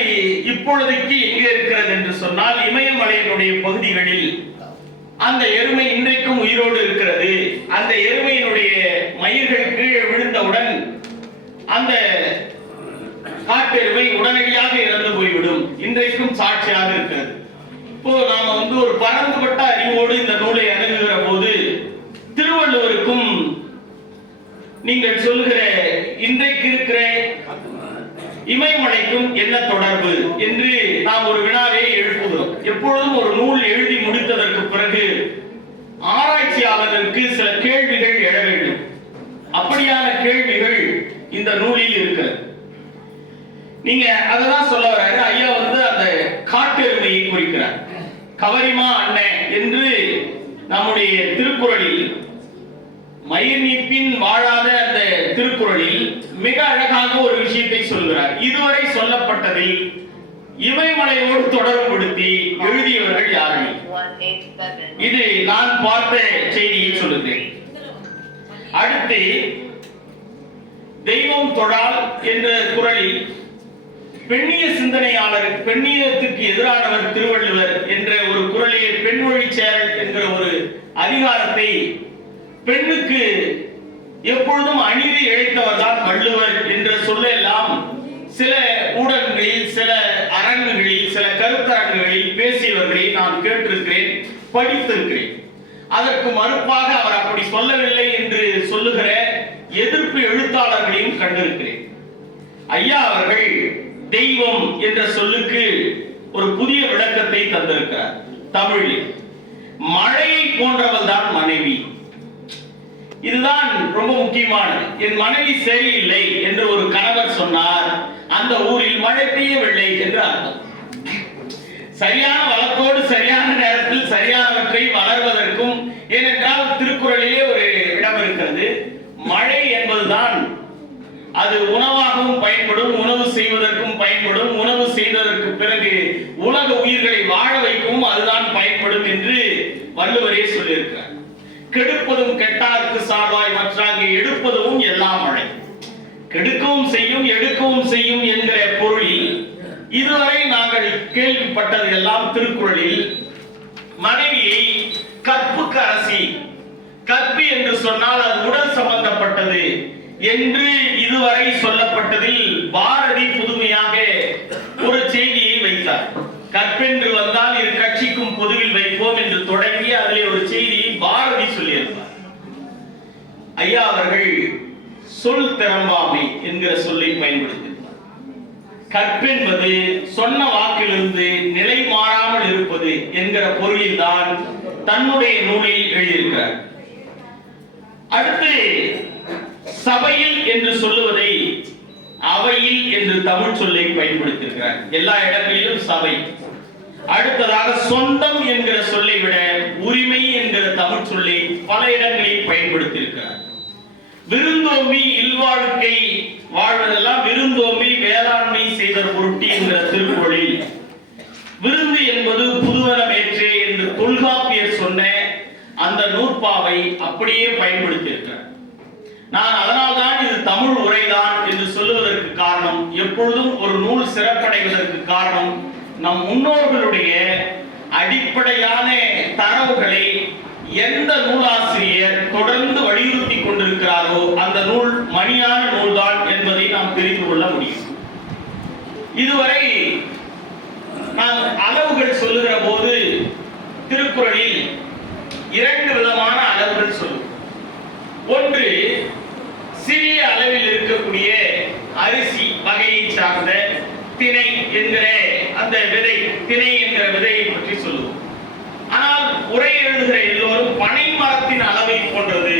இப்பொழுதைக்கு எங்கே இருக்கிறது என்று சொன்னால், இமயமலையினுடைய பகுதிகளில் அந்த எருமை இன்றைக்கும் உயிரோடு இருக்கிறது. அந்த எருமையினுடைய மயிர்கள் கீழே விழுந்தவுடன் அந்த காட்டெருமை உடனடியாக இறந்து போய்விடும். இன்றைக்கும் சாட்சியாக இருக்கிறது. இப்போ நாம ஒரு பரந்துபட்ட அறிவோடு இந்த நூலை அணுகுகிற போது திருவள்ளுவருக்கும் நீங்கள் சொல்லுகிற இன்றைக்கு இருக்கிற இமயமலைக்கும் என்ன தொடர்பு என்று நாம் ஒரு வினாவை எழுப்புகிறோம். எப்பொழுதும் ஒரு நூல் எழுதி முடித்ததற்கு பிறகு ஆராய்ச்சியாளருக்கு சில கேள்விகள் எழ வேண்டும். அப்படியான கேள்விகள் இந்த நூலில் இருக்கிறது. நீங்க அததான் சொல்ல வர்றாரு. ஐயா அந்த காட்டெருமையை குறிக்கிறார். கவரிமா அண்ணன் என்று நம்முடைய திருக்குறளில், மயிர் நீப்பின் வாழாத அந்த திருக்குறளில் மிக அழகாக ஒரு விஷயத்தை சொல்கிறார். இதுவரை சொல்லப்பட்டதில் இமயமலையோடு தொடர்புபடுத்தி எழுதியவர்கள் யார்கள்? இது நான் பார்த்த செய்தியை சொல்லுகிறேன். அடுத்து தெய்வம் தொழால் என்ற குறளில் பெண்ணிய சிந்தனையாளர், பெண்ணியத்துக்கு எதிரானவர் திருவள்ளுவர் என்ற ஒரு குறளிலே பெண்மொழி சேரல் என்கிற ஒரு அதிகாரத்தை, பெண்ணுக்கு எப்பொழுதும் அநீதி இழைத்தவர் தான் வள்ளுவர் என்ற சொல்ல எல்லாம் சில ஊடகங்களில், சில அரங்குகளில், சில கருத்தரங்குகளில் பேசியவர்களை நான் கேட்டிருக்கிறேன், படித்திருக்கிறேன். அதற்கு மறுப்பாக அவர் அப்படி சொல்லவில்லை என்று சொல்லுகிற எதிர்ப்பு எழுத்தாளர்களையும் கண்டிருக்கிறேன். ஐயா அவர்கள் தெய்வம் என்ற சொல்லுக்கு ஒரு புதிய விளக்கத்தை தந்திருக்கிறார். தமிழில் மழையை போன்றவள் தான் மனைவி. இதுதான் ரொம்ப முக்கியமானது. என் மனைவி சரியில்லை என்று ஒரு கணவர் சொன்னார், அந்த ஊரில் மழை பெய்யவில்லை என்று அர்த்தம். சரியான வளத்தோடு சரியான நேரத்தில் சரியானவற்றை வளர்வதற்கும், ஏனென்றால் திருக்குறளிலே ஒரு இடம் இருக்கிறது, மழை என்பதுதான் அது உணவாகவும் பயன்படும், உணவு செய்வதற்கும் பயன்படும், உணவு செய்ததற்கு பிறகு உலக உயிர்களை வாழ வைக்கவும் அதுதான் பயன்படும் என்று வள்ளுவரே சொல்லியிருக்கிறார். கெடுப்பதும் கெட்டார்க்கு சார்வாய் மற்றாங்கே எடுப்பதும் எல்லாம் மழை. கெடுக்கவும் செய்யும் எடுக்கவும் செய்யும் என்கிற பொருளில் இதுவரை நாங்கள் கேள்விப்பட்டது எல்லாம் திருக்குறளில் மனைவியை கற்புக்கு அரசி, கற்பு என்று சொன்னால் அது உடல் சம்பந்தப்பட்டது என்று இதுவரை சொல்லப்பட்டதில் பாரதி புதுமையாக ஒரு செய்தியை வைத்தார். கற்பென்று வந்தால் இரு கட்சிக்கும் பொதுவில் வைப்போம் என்று தொடங்கி அதிலே ஒரு செய்தியை பாரதி சொல்லியிருப்பார். ஐயா அவர்கள் சொல் திறம்பாமை என்கிற சொல்லை பயன்படுத்தியிருப்பார். கற்பென்பது சொன்ன வாக்கிலிருந்து நிலை மாறாமல் இருப்பது என்கிற பொருளில் தான் தன்னுடைய நூலில் எழுதியிருக்கிறார். அடுத்து சபையில் என்று சொல்லுவதை அவையில் என்று தமிழ் சொல்லை பயன்படுத்தியிருக்கிறார். எல்லா இடங்களிலும் சபை. அடுத்ததாக சொந்தம் என்கிற சொல்லை விட உரிமை என்கிற தமிழ் சொல்லை பல இடங்களில் பயன்படுத்தியிருக்கிறார். விருந்தோம்பி இல்வாழ்க்கை வாழ்வதெல்லாம் விருந்தோம்பி வேளாண்மை செய்தர் பொருட்டி என்கிற திருக்குறளில் விருந்து என்பது புதுவனமேற்றே என்று தொல்காப்பியர் சொன்ன அந்த நூற்பாவை அப்படியே பயன்படுத்தியிருக்கிறார். நான் அதனால்தான் இது தமிழ் உரைதான் என்று சொல்லுவதற்கு காரணம், எப்பொழுதும் ஒரு நூல் சிறப்படைவதற்கு காரணம் நம் முன்னோர்களுடைய அடிப்படையான தரவுகளை எந்த நூலாசிரியர் தொடர்ந்து வலியுறுத்தி கொண்டிருக்கிறாரோ அந்த நூல் மணியான நூல்தான் என்பதை நாம் தெரிந்து கொள்ள முடியும். இதுவரை நாம் அளவுகள் சொல்லுகிற போது திருக்குறளில் 2 விதமான அளவுகள் சொல்லுவோம். ஒன்று சிறிய அளவில் இருக்கக்கூடிய அரிசி வகையை சார்ந்த திணை என்கிற அந்த விதை, திணை என்கிற விதையை பற்றி சொல்லுவோம். ஆனால் உரை எழுதுகிற எல்லோரும் பனை மரத்தின் அளவை போன்றது,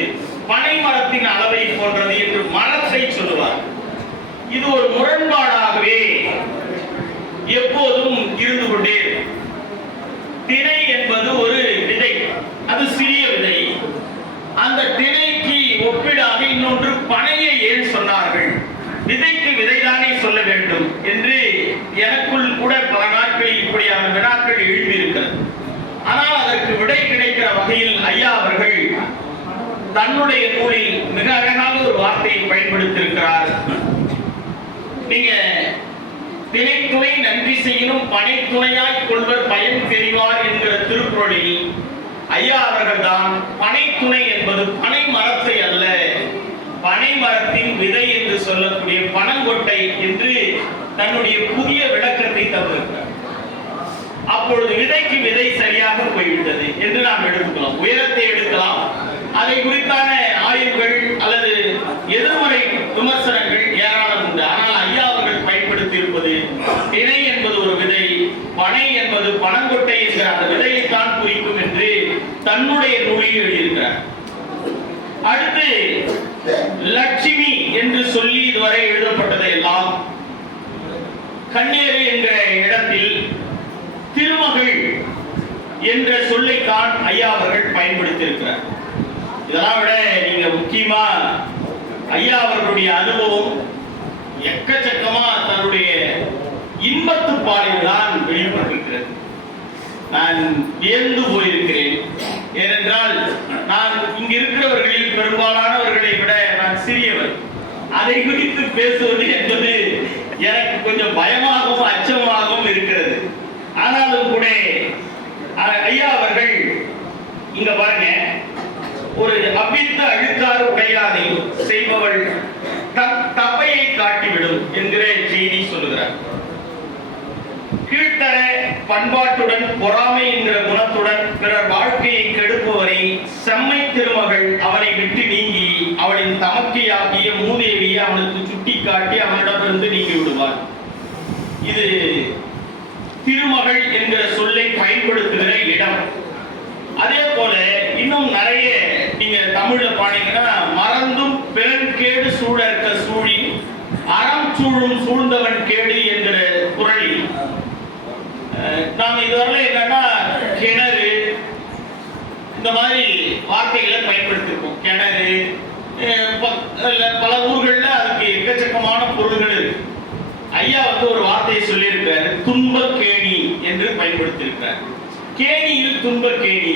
பனை மரத்தின் அளவை போன்றது என்று மரத்தை சொல்லுவார். இது ஒரு முரண்பாடாகவே எப்போதும் இருந்து கொண்டே. திணை என்பது ஒரு விதை, அது சிறிய விதை. அந்த திணைக்கு ஒப்பிடாக இன்னொன்று பனையை ஏன் சொன்னார்கள்? விதைக்கு விதைதானே சொல்ல வேண்டும் என்று எனக்குள் கூட பல நாட்களில் இப்படியான வினாக்கள் எழுதியிருக்கிறது. ஆனால் அதற்கு விடை கிடைக்கிற வகையில் ஐயா அவர்கள் தன்னுடைய நூலில் மிக அழகாக ஒரு வார்த்தையை பயன்படுத்தியிருக்கிறார். நீங்க திணை துணை நன்றி செய்யணும் பனை துணையாய் கொள்வர் பயன் தெரிவார் என்கிற திருக்குறளில் ஐயா அவர்கள் தான் பனை துணை என்பது பனை மரத்தை அல்ல, பனை மரத்தின் விதை என்று சொல்லக்கூடிய பனங்கொட்டை என்று தன்னுடைய புதிய விளக்கத்தை தந்திருக்கிறார். அப்பொழுது விதைக்கு விதை சரியாக போய்விட்டது என்று நாம் எடுக்கலாம். உயரத்தை எடுக்கலாம். அதை குறித்தான ஆய்வுகள் அல்லது எதிர்மறை விமர்சனங்கள் ஏராளம் உண்டு. ஆனால் ஐயா அவர்கள் பயன்படுத்தி இருப்பது திணை என்பது ஒரு விதை, பனை என்பது பனங்கொட்டை என்கிற அந்த விதையைத்தான் குறிக்கும் என்று தன்னுடைய நூலில் எழுதியிருக்கிறார். அடுத்து லட்சுமி என்று சொல்லி இதுவரை எழுதப்பட்டதை எல்லாம் கண்ணேறு என்ற இடத்தில் திருமகள் என்ற சொல்லைத்தான் ஐயா அவர்கள் பயன்படுத்தி இருக்கிறார். இதெல்லாம் விட நீங்க முக்கியமா ஐயா அவர்களுடைய அனுபவம் எக்கச்சக்கமா தன்னுடைய இன்பத்து பாலில் தான் வெளிப்பட்டிருக்கிறது. நான் வியந்து போயிருக்கிறேன். ஏனென்றால் நான் இங்க இருக்கிறவர்களில் பெரும்பாலானவர்களை விட நான் சிறியவர். அதை குறித்து பேசுவது என்பது எனக்கு கொஞ்சம் பயமாகவும் அச்சமாகவும் இருக்கிறது. ஆனாலும் கூட ஐயா அவர்கள் இங்க பாருங்க, ஒரு அபித்த அழுக்காறு உடையானை செய்பவள் தப்பையை காட்டிவிடும் என்கிற செய்தி சொல்லுகிறார். கீழ்த்தர பண்பாட்டுடன் பொறாமை என்கிற குணத்துடன் பிறர் வாழ்க்கை திருமகள் அவனை விட்டு நீங்கி அவளின் தமக்கையாகிய மூதேவியை அவனுக்கு சுட்டிக்காட்டி அவனிடமிருந்து நீங்கி விடுவார். இது திருமகள் என்கிற சொல்லை பயன்படுத்துகிற இடம். அதே போல இன்னும் நிறைய நீங்க தமிழ்ல பாத்தீங்கன்னா, மறந்தும் பிறன் கேடு சூழற்க சூழி அறம் சூழும் சூழ்ந்தவன் கேடு என்கிற குறளில் நாம இதுவரை என்னன்னா கிணறு இந்த மாதிரி வார்த்தைகளை பயன்படுத்திருக்கோம். கிணறு பல ஊர்கள்ல அதுக்கு எக்கச்சக்கமான பொருள்கள் இருக்கு. ஐயா ஒரு வார்த்தையை சொல்லியிருக்காரு, துன்ப கேணி என்று பயன்படுத்தியிருக்கார். கேணியில் துன்ப கேணி.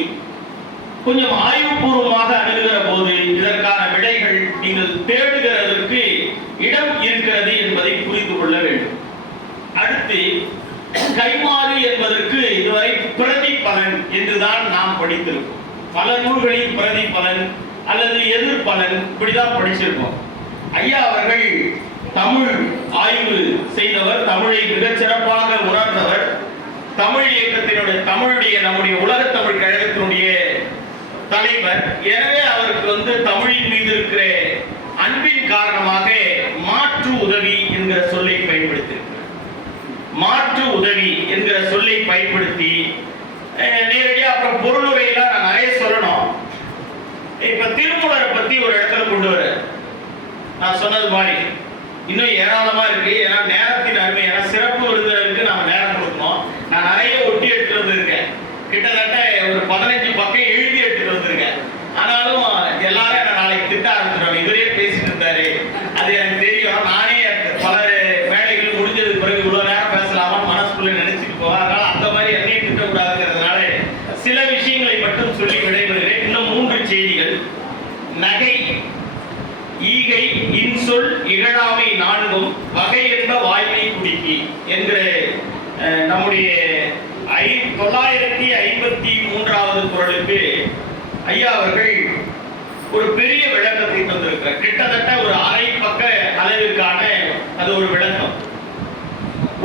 கொஞ்சம் ஆய்வுபூர்வமாக அணுகிற போது இதற்கான விடைகள் நீங்கள் தேடுகிறதற்கு இடம் இருக்கிறது என்பதை புரிந்து கொள்ள வேண்டும். அடுத்து கைமாறு என்பதற்கு இதுவரை பிரதிபலன் என்றுதான் நாம் படித்திருக்கோம். பல நூல்களில் பிரதிபலன் அல்லது எதிர்பலன் இப்படிதான் படிச்சிருக்கோம். ஐயா அவர்கள் தமிழ் ஆய்வு செய்தவர், தமிழை மிகச் சிறப்பாக உணர்ந்தவர், தமிழ் இயக்கத்தினுடைய நம்முடைய உலக தமிழ் கழகத்தினுடைய தலைவர். எனவே அவருக்கு தமிழின் மீது இருக்கிற அன்பின் காரணமாக மாற்று உதவி என்கிற சொல்லை பயன்படுத்தியிருக்கிறார். மாற்று உதவி என்கிற சொல்லை பயன்படுத்தி நேரடியாக அப்புறம் பொருளுரையெல்லாம் நான் நிறைய சொல்லணும். இப்ப திருமூலரை பத்தி ஒரு இடத்துல கொண்டு வர நான் சொன்னது மாதிரி இன்னும் ஏராளமா இருக்கு. ஏன்னா நேரத்தின் அருமை, ஏன்னா சிறப்பு விருந்தினருக்கு நாம நேரம் கொடுக்கணும். நான் நிறைய ஒட்டி எடுத்துட்டு வந்திருக்கேன். கிட்டத்தட்ட ஒரு 15 பக்கம் எழுதி எடுத்துட்டு வந்திருக்கேன். ஆனாலும் எல்லாரும் என்ன நாளைக்கு திட்ட ஆரம்பிச்சிருவாங்க, இவரே பேசிட்டு இருந்தாரு, அது எனக்கு தெரியும். நானே பல வேலைகள் முடிஞ்சதுக்கு பிறகு இவ்வளவு நேரம் பேசலாமா மனசுக்குள்ள நினைச்சிட்டு போவேன். அதனால அந்த மாதிரி என்னையும் திட்டக்கூடாதுங்கிறதுனால சில விஷயங்களை மட்டும் சொல்லி விடைபெறுகிறேன். இன்னும் 3 செய்திகள். நகை, ஈகை, இன்சொல், இகழாமை 4 வகை என்ப வாய்மை குடிக்கி என்கிற நம்முடைய 953வது குறளுக்கு ஐயா அவர்கள் ஒரு பெரிய விளக்கத்தை தந்திருக்கிறார். கிட்டத்தட்ட ஒரு அரை பக்க அளவிற்கான அது ஒரு விளக்கம்.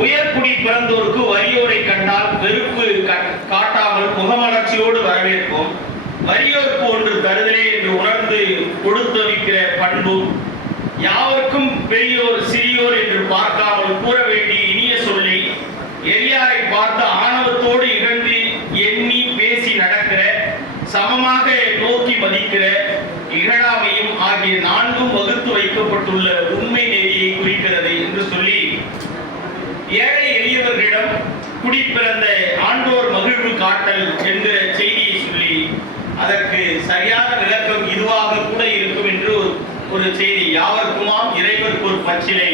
உயர்குடி பிறந்தோருக்கு வறியோரை கண்டால் வெறுப்பு காட்டாமல் முகமலர்ச்சியோடு வரவேற்போம். வறியோருக்கு ஒன்று தருதலே என்று உணர்ந்து கொடுத்து வைக்கிற பண்பும், யாவருக்கும் பெரியோர் சிறியோர் என்று பார்க்காமல் கூற வேண்டிய இனிய சொல்லி எரியாரை பார்த்து ஆணவத்தோடு இகழ்ந்து எண்ணி பேசி நடக்கிற, சமமாக நோக்கி மதிக்கிற இகழாமையும் ஆகிய 4 வகுத்து வைக்கப்பட்டுள்ள உண்மை நெறியை குறிக்கிறது என்று சொல்லி ஏழை எளியவர்களிடம் குடிப்பிறந்த ஆண்டோர் மகிழ்வு காட்டல் என்கிற செய்தியை சொல்லி அதற்கு சரியான விளக்கம் இதுவாக கூட இருக்கும் என்று ஒரு செய்தி. யாவர்க்குமாம் இறைவருக்கு ஒரு பச்சிலை,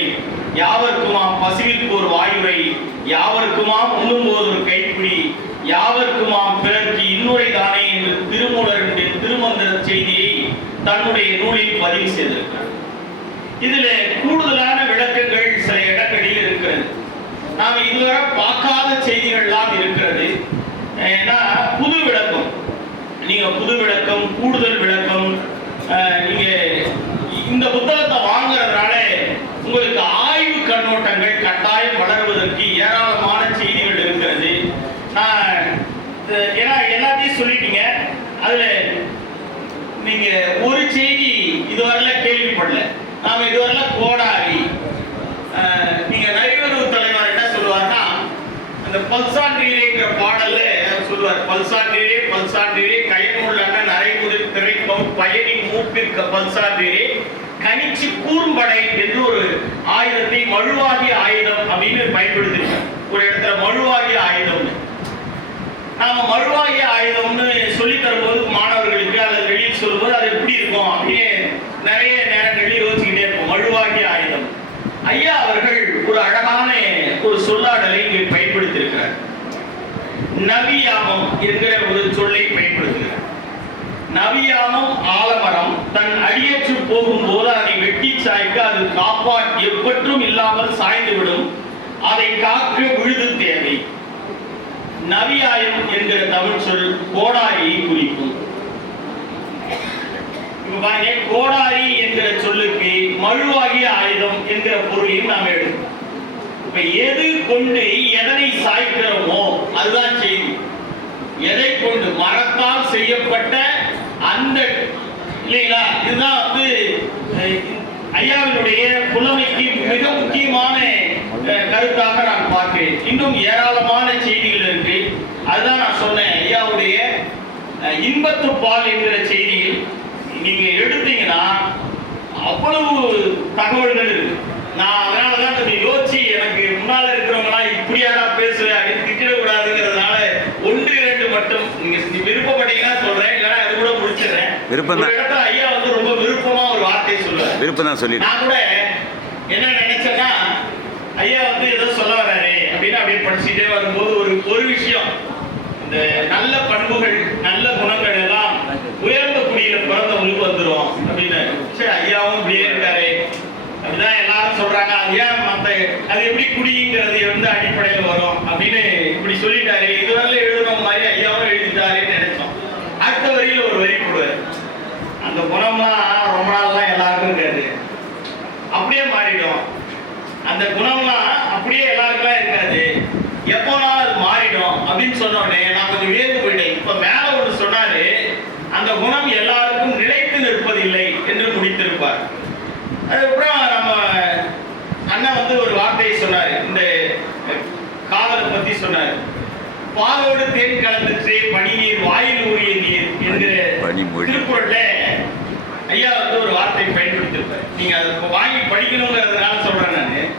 யாவர்க்குமாம் பசுவிற்கு ஒரு வாயுரை, யாவர்க்குமாம் உண்ணும்போது ஒரு கைப்பிடி, யாவர்க்குமாம் பிறர்க்கு இன்னுரை தானே என்று திருமூலருடைய திருமந்திர செய்தியை தன்னுடைய நூலில் பதிவு செய்திருக்கிறார். இதுல கூடுதலான விளக்கங்கள் சில இடங்களில் இருக்கிறது. நாம இதுவரை பார்க்காத செய்திகள்லாம் இருக்கிறது. ஏன்னா புது விளக்கம், நீங்க புது விளக்கம், கூடுதல் விளக்கம், நீங்க இந்த புத்தகத்தை வாங்குறதுனால உங்களுக்கு ஆய்வு கண்ணோட்டங்கள் கட்டாயம் வளர்வதற்கு ஏராளமான செய்திகள் இருக்கிறது. ஏன்னா எல்லாத்தையும் சொல்லிட்டீங்க. அதுல நீங்க ஒரு செய்தி இதுவரையில கேள்விப்படல. நாம இதுவரையில கோடாரி, நீங்க நரிவரு தலைவர் என்ன சொல்லுவாருன்னா, அந்த பல்சாண்டிங்கிற பாடல்ல சொல்லுவார், பல்சாண்டிரே பல்சாண்டிரே கயனுள்ள நரைமுதிர் திரைப்பம் பயனின் மூப்பிற்கு பல்சாண்டிரே கணிச்சு கூர்ம்படை என்று ஒரு ஆயுதத்தை மழுவாகிய ஆயுதம் அப்படின்னு பயன்படுத்திருக்காங்க. ஒரு இடத்துல மழுவாகிய ஆயுதம், நாம மழுவாகிய ஆயுதம்னு சொல்லி தரும்போது மாணவர்களுக்கு அல்லது வெளியில் சொல்லும்போது அது எப்படி இருக்கும் அப்படின்னு நிறைய நேரங்களில் யோசிச்சுக்கிட்டே இருக்கும். மழுவாகிய ஆயுதம். ஐயா அவர்கள் ஒரு அழகான ஒரு சொல்லாடலை இங்கே பயன்படுத்தியிருக்கிறார். நவியாமம் என்கிற ஒரு சொல்லை பயன்படுத்துகிறார். நவியாமம் ஆலமரம் தன் அடியற்று போகும்போது அதை வெட்டி சாய்க்க அது எப்பற்றும் இல்லாமல் சாய்ந்துவிடும். அதை காக்க விழுது தேவை. நவியாயம் என்கிற தமிழ் சொல் கோடாரியை குறிக்கும். கோடாரி என்கிற சொல்லுக்கு மழுவாகிய ஆயுதம் என்கிற பொருளையும் நாம் எடுக்கணும். இப்ப எது கொண்டு எதனை சாய்க்கிறோமோ அதுதான் செய்தி. எதை கொண்டு மரத்தால் செய்யப்பட்ட அந்த இல்லைங்களா, இதுதான் வந்து ஐயாவினுடைய புலமைக்கு மிக முக்கியமான கருத்தாக நான் பார்க்கிறேன். இன்னும் ஏராளமான செய்திகள் இருக்கு. அதுதான் நான் சொன்னேன், ஐயாவுடைய இன்பத்து பால் என்கிற செய்தியில் நீங்க எடுத்தீங்கன்னா அவ்வளவு தகவல்கள் இருக்கு. நான் அதனாலதான் கொஞ்சம் யோசிச்சு, எனக்கு முன்னால இருக்கிறவங்களாம் இப்படியாடா பேசுவேன் அப்படின்னு திட்டிடக்கூடாதுங்கிறதுனால 1-2 மட்டும் நீங்க விருப்பப்பட்டீங்கன்னா சொல்றேன், இல்லைன்னா அது கூட முடிச்சிடுறேன். விருப்பம் தான். இடத்துல ஐயா வந்து ரொம்ப விருப்பமா ஒரு வார்த்தை சொல்லுவார். விருப்பம் தான் சொல்லி நான் கூட என்ன நினைச்சேன்னா, ஐயா வந்து ஏதோ சொல்ல வர்றாரு அப்படின்னு அப்படியே படிச்சுட்டே வரும்போது ஒரு விஷயம், இந்த நல்ல பண்புகள் நல்ல குணங்கள் எல்லாம் உயர்ந்த குடியில பிறந்தவங்களுக்கு வந்துடும் அப்படின்னு. சரி, ஐயாவும் இப்படியே இருக்காரு அப்படிதான் எல்லாரும் சொல்றாங்க. அது எப்படி குடிங்கிறது வந்து அடிப்படையில் வரும் அப்படின்னு இப்படி சொல்லிட்டாரு. இதுவரை எழுதுன மாதிரி ஐயாவும் எழுதிட்டாருன்னு நினைச்சோம். அடுத்த வரியில ஒரு வரி போடுவார், அந்த குணம்லாம் ரொம்ப நாள்லாம் எல்லாருக்கும் இருக்காது, அப்படியே மாறிடும். அந்த குணம்லாம் அப்படியே எல்லாருக்குலாம் இருக்காது, எப்போனாலும் அது மாறிடும் அப்படின்னு சொன்ன உடனே நான் கொஞ்சம் வியந்து போயிட்டேன். இப்ப மேல ஒன்று சொன்னாரு, அந்த குணம் எல்லாருக்கும் நிலைத்து நிற்பதில்லை என்று முடித்திருப்பார். அதுக்கப்புறம் நம்ம அண்ணன் வந்து ஒரு வார்த்தையை சொன்னார், இந்த காதலை பத்தி சொன்னார். பாலோடு தேன் கலந்துச்சு பனி நீர் வாயில் ஊறிய நீர் என்கிற திருக்குறள்ல ஐயா வந்து ஒரு வார்த்தையை பயன்படுத்திருப்பார். நீங்க அதை வாங்கி படிக்கணுங்கிறதுனால சொல்றேன் நான்.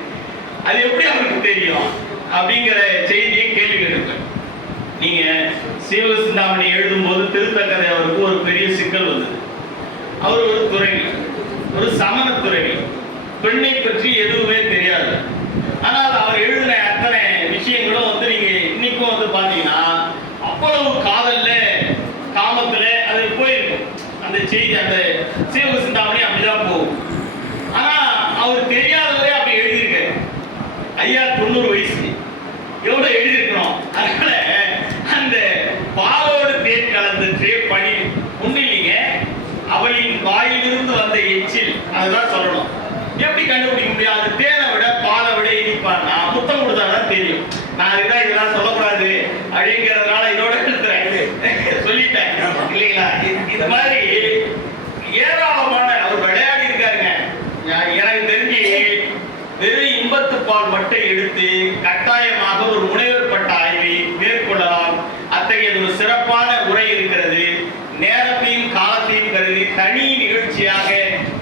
அது எப்படி அவருக்கு தெரியும் அப்படிங்கிற செய்தியை கேள்வி கேட்டிருப்பேன். நீங்க சீவக சிந்தாமணி எழுதும் போது திருத்தக்கதை அவருக்கு ஒரு பெரிய சிக்கல் வந்தது. அவர் ஒரு துறவி, ஒரு சமண துறவி, பெண்ணை பற்றி எதுவுமே தெரியாது. ஆனால் அவர் எழுதின அத்தனை விஷயங்களும் வந்து நீங்க இன்னைக்கும் வந்து பாத்தீங்கன்னா அவ்வளவு காதல்ல காமத்துல அது போயிருக்கும். அந்த செய்தி அந்த சீவக சிந்தாமணி அப்படிதான் போகும். ஆனா அவர் தெரியாதவரே அப்படி எழுதியிருக்காரு. ஐயா 90 வயசு, எவ்வளவு எழுதியிருக்கணும். அதனால அந்த பாலோடு தேன் கலந்துட்டு பனி ஒண்ணு இல்லைங்க, அவளின் வாயிலிருந்து வந்த எச்சில், அதுதான் சொல்லணும். எப்படி கண்டுபிடிக்க முடியும்? அந்த தேனை விட பாலை விட இனிப்பான்னா முத்தம் கொடுத்தாதான் தெரியும். நான் இதுதான் இதெல்லாம் சொல்லக்கூடாது அப்படிங்கிறதுனால இதோட சொல்லிட்டேன் இல்லைங்களா. இது மாதிரி ஏராளமான அவர் விளையாடி இருக்காருங்க. எனக்கு தெரிஞ்சு வெறும் இன்பத்து பால் மட்டும் எடுத்து கட்டாயமாக ஒரு முனைவர் பட்ட ஆய்வை மேற்கொள்ளலாம். அத்தகைய ஒரு சிறப்பான உரை இருக்கிறது. நேரத்தையும் காலத்தையும் கருதி தனி நிகழ்ச்சியாக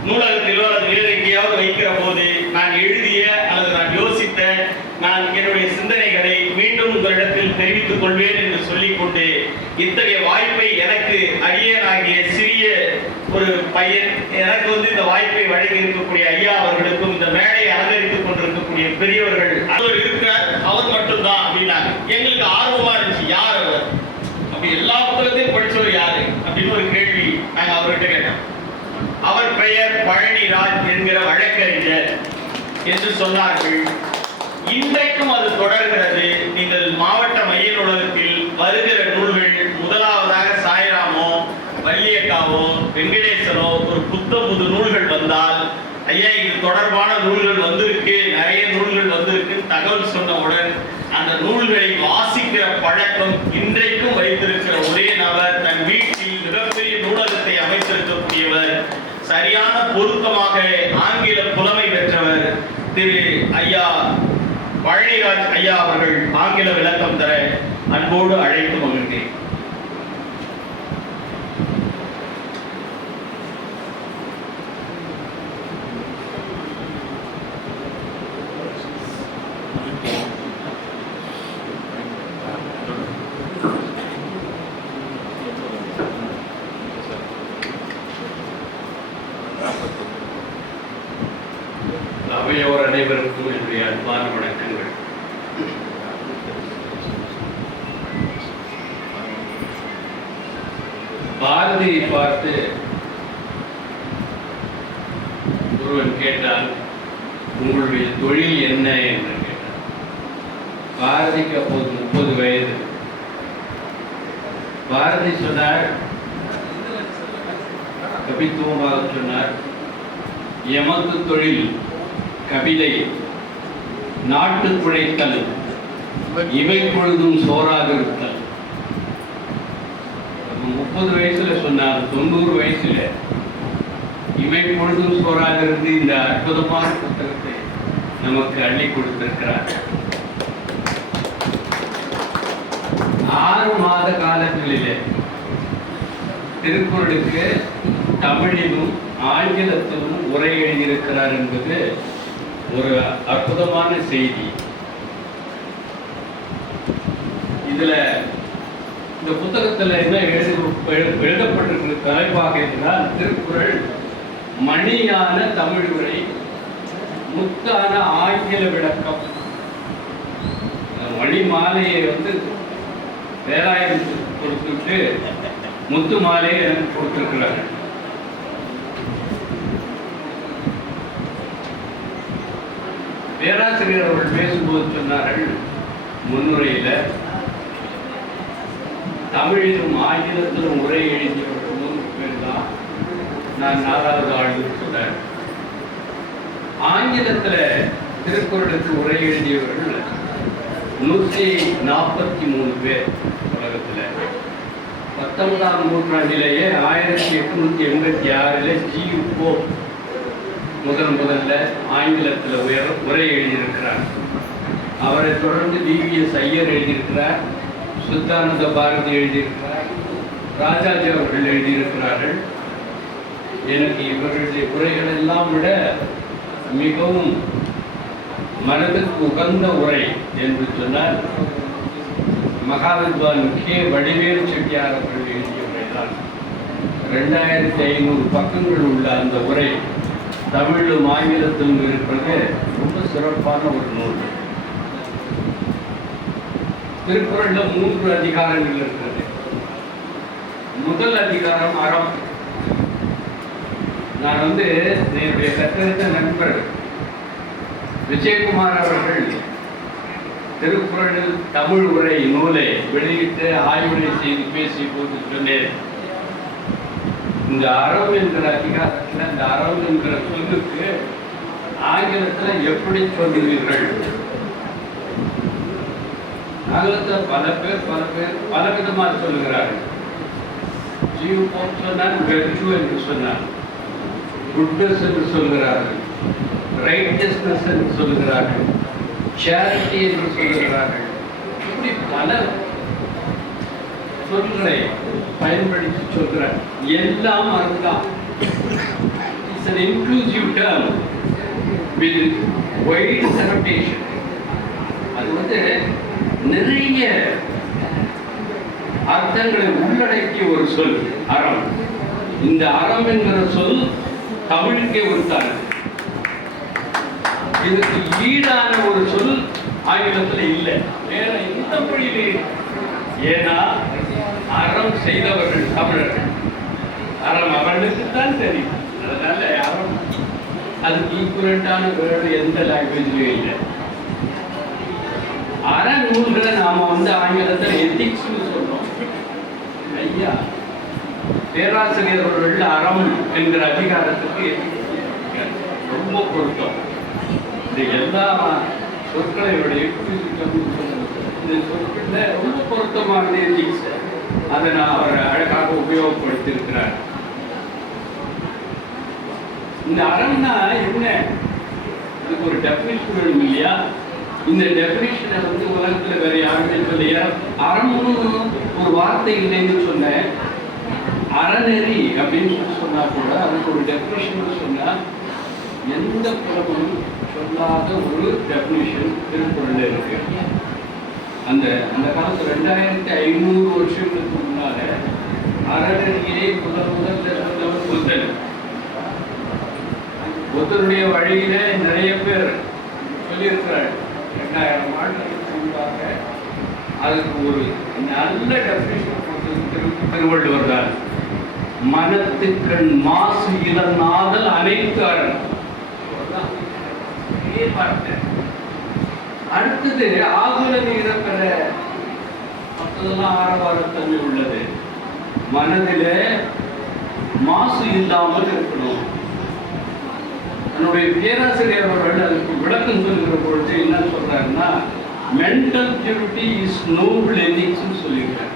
நூலகத்திலோ அல்லது வேறு எங்கேயாவது வைக்கிற போது நான் எழுதிய அல்லது நான் யோசித்த நான் என்னுடைய சிந்தனைகளை மீண்டும் உங்களிடத்தில் தெரிவித்துக் கொள்வேன் என்று சொல்லிக்கொண்டு, இத்தகைய வாய்ப்பை எனக்கு அடியேனாகிய சிறிய ஒரு பையன் எனக்கு வந்து இந்த வாய்ப்பை வழங்கி இருக்கக்கூடிய ஐயா அவர்களுக்கும், இந்த மேடையை அலங்கரித்துக் கொண்டிருக்கக்கூடிய பெரியவர்கள் அவர் இருக்கிறார், அவர் மட்டும்தான் அப்படின்னாங்க. எங்களுக்கு ஆர்வமா இருந்துச்சு, யார் அவர், அப்படி எல்லா புத்தகத்தையும் படிச்சவர் யாரு அப்படின்னு ஒரு கேள்வி நாங்க அவர்கிட்ட கேட்டோம். அவர் பெயர் பழனிராஜ் என்கிற வழக்கறிஞர் என்று சொன்னார்கள். இன்றைக்கும் அது தொடர்கிறது. நீங்கள் மாவட்ட மைய நூலகத்தில் வருகிற நூல்கள் முதலாவதாக சாய்ராமோ வள்ளியக்காவோ வெங்கடேசனோ ஒரு புது நூல்கள் வந்தால், ஐயா இது தொடர்பான நூல்கள் வந்திருக்கு, நிறைய நூல்கள் வந்திருக்கு தகவல் சொன்னவுடன் அந்த நூல்களை வாசிக்கிற பழக்கம் இன்றைக்கும் வைத்திருக்கிற ஒரே நபர், தன் வீட்டில் மிகப்பெரிய நூலகத்தை அமைத்திருக்கக்கூடியவர், சரியான பொருத்தமாக ஆங்கில புலமை பெற்றவர் திரு ஐயா பழனிராஜ் ஐயா அவர்கள் ஆங்கில விளக்கம் தர அன்போடு அழைத்து மகிழ்கிறேன். அவையோர் அனைவருக்கும் என்னுடைய அன்பான வணக்கங்கள். பாரதியை பார்த்து ஒருவன் கேட்டான், உங்களுடைய தொழில் என்ன என்று கேட்டான். பாரதிக்கு அப்போது 30 வயது. பாரதி சொன்னார், கவித்துவமாக சொன்னார், எமக்கு தொழில் கவிதை, நாட்டு பிழைத்தல், இவை பொழுதும் சோறாக இருத்தல். 30 வயசுல சொன்னார், 90 வயசுல இமை பொழுதும் சோறாக இருந்து இந்த அற்புதமான புத்தகத்தை நமக்கு அள்ளி கொடுத்திருக்கிறார். 6 மாத காலங்களிலே திருக்குறளுக்கு தமிழிலும் ஆங்கிலத்திலும் உரை எழுதியிருக்கிறார் என்பது ஒரு அற்புதமான செய்தி. இதுல இந்த புத்தகத்துல என்ன எழுதப்பட்டிருக்கிற தலைப்பாக என்றால், திருக்குறள் மணியான தமிழ் உரை, முத்தான ஆங்கில விளக்கம். மணி மாலையை பேராயம் கொடுத்துட்டு முத்து மாலையை எனக்கு கொடுத்திருக்கிறார்கள். பேராசிரியர் அவர்கள் பேசும்போது சொன்னார்கள் முன்னுரையில, தமிழிலும் ஆங்கிலத்திலும் உரை எழுதியவர்கள் 3 பேர் தான், நான் 4வது ஆண்டு சொன்னார். ஆங்கிலத்துல திருக்குறளுக்கு உரை எழுதியவர்கள் 143 பேர் உலகத்துல. 19ஆம் நூற்றாண்டிலேயே 1886 ஜி.யு. போப் முதல்ல ஆங்கிலத்தில் உரை எழுதியிருக்கிறார். அவரை தொடர்ந்து வி.வி.எஸ். ஐயர் எழுதியிருக்கிறார், சுத்தானந்த பாரதி எழுதியிருக்கிறார், ராஜாஜி அவர்கள் எழுதியிருக்கிறார்கள். எனக்கு இவர்களுடைய உரைகள் எல்லாம் விட மிகவும் மனதுக்கு உகந்த உரை என்று சொன்னால் மகாவித்வான் கே. வடிவேல் செட்டியார் அவர்கள் எழுதிய உரைதான். 2500 பக்கங்கள் உள்ள அந்த உரை தமிழிலும் ஆங்கிலத்திலும் இருப்பது ரொம்ப சிறப்பான ஒரு நூல். திருக்குறள்ல 3 அதிகாரங்கள் இருக்கிறது. முதல் அதிகாரம் அறம். நான் என்னுடைய கத்திருந்த நண்பர் விஜயகுமார் அவர்கள் திருக்குறளில் தமிழ் உரை நூலை வெளியிட்டு ஆய்வுரை செய்து பேசிய போது சொன்னேன், இந்த அறம் என்கிற அதிகாரத்தில் இந்த அறம் என்கிற சொல்லுக்கு ஆங்கிலத்தில் எப்படி சொல்லுவீர்கள்? ஆங்கிலத்தில் பல பேர் பல விதமாக சொல்லுகிறார்கள். ஜி.யு. போப் சொன்னார் வெர்ச்சு என்று சொன்னார், குட்னஸ் என்று சொல்கிறார்கள், ரைட்டியஸ்னஸ் என்று சொல்கிறார்கள், சேரிட்டி என்று சொல்கிறார்கள். இப்படி பல சொல்களை பயன்படுத்தி சொல்கிறார். எல்லாம் அதுதான். It's an inclusive term with wide connotation. அது நிறைய அர்த்தங்களை உள்ளடக்கிய ஒரு சொல் அறம். இந்த அறம் என்கிற சொல் தமிழுக்கே உரித்தானது. இதுக்கு ஈடான ஒரு சொல் ஆங்கிலத்தில் இல்லை, வேற எந்த மொழியிலே. ஏன்னா அறம் செய்தவர்கள் தமிழர்கள், அறம் அவர்களுக்குத்தான் தெரியும். அதனால அறம் அதுக்கு ஈக்குவலண்டான வேறு எந்த லாங்குவேஜ்லயும் இல்லை. அற நூல்களை நாம ஆங்கிலத்தில் எத்திக்ஸ்னு சொல்றோம். ஐயா பேராசிரியர் அவர்கள் அறம் என்கிற அதிகாரத்துக்கு ரொம்ப பொருத்தம். இந்த எல்லா சொற்களையுடைய இந்த சொற்கள்ல ரொம்ப பொருத்தமான எத்திக்ஸ், அதை நான் அவர் அழகாக உபயோகப்படுத்தியிருக்கிறார். இந்த அறம்னா என்ன, அதுக்கு ஒரு டெஃபினிஷன் வேணும் இல்லையா? இந்த டெஃபினிஷனை உலகத்துல வேற யாருமே சொல்ல. அறம்னு ஒரு வார்த்தை இல்லைன்னு சொன்னேன். அறநெறி அப்படின்னு சொன்னா கூட அதுக்கு ஒரு டெஃபினிஷன் சொன்னா எந்த புலமும் சொல்லாத ஒரு டெஃபினிஷன் திருக்குறள்ல இருக்கு. அந்த காலத்துல 2500 வருஷங்களுக்கு முன்னால அறநெறியை முதல்ல சொன்னவர் புத்தர். புத்தருடைய வழியில நிறைய பேர் சொல்லியிருக்கிறார். 2000 ஆண்டுகளுக்கு முன்பாக அதுக்கு ஒரு நல்ல டெஃபினிஷன் கொடுத்தது திருவள்ளுவர் தான். மனத்துக்கண் மாசு இளநாதல் அனைத்து அரண். அடுத்தது ஆகுல நீர பெற, மற்றதெல்லாம் ஆரவாரத்தன்மை உள்ளது. மனதில மாசு இல்லாமல் இருக்கணும். என்னுடைய பேராசிரியர் அவர்கள் அதுக்கு விளக்கம் சொல்கிற பொழுது என்ன சொல்றாருன்னா, mental purity is noble ethics சொல்லியிருக்காரு.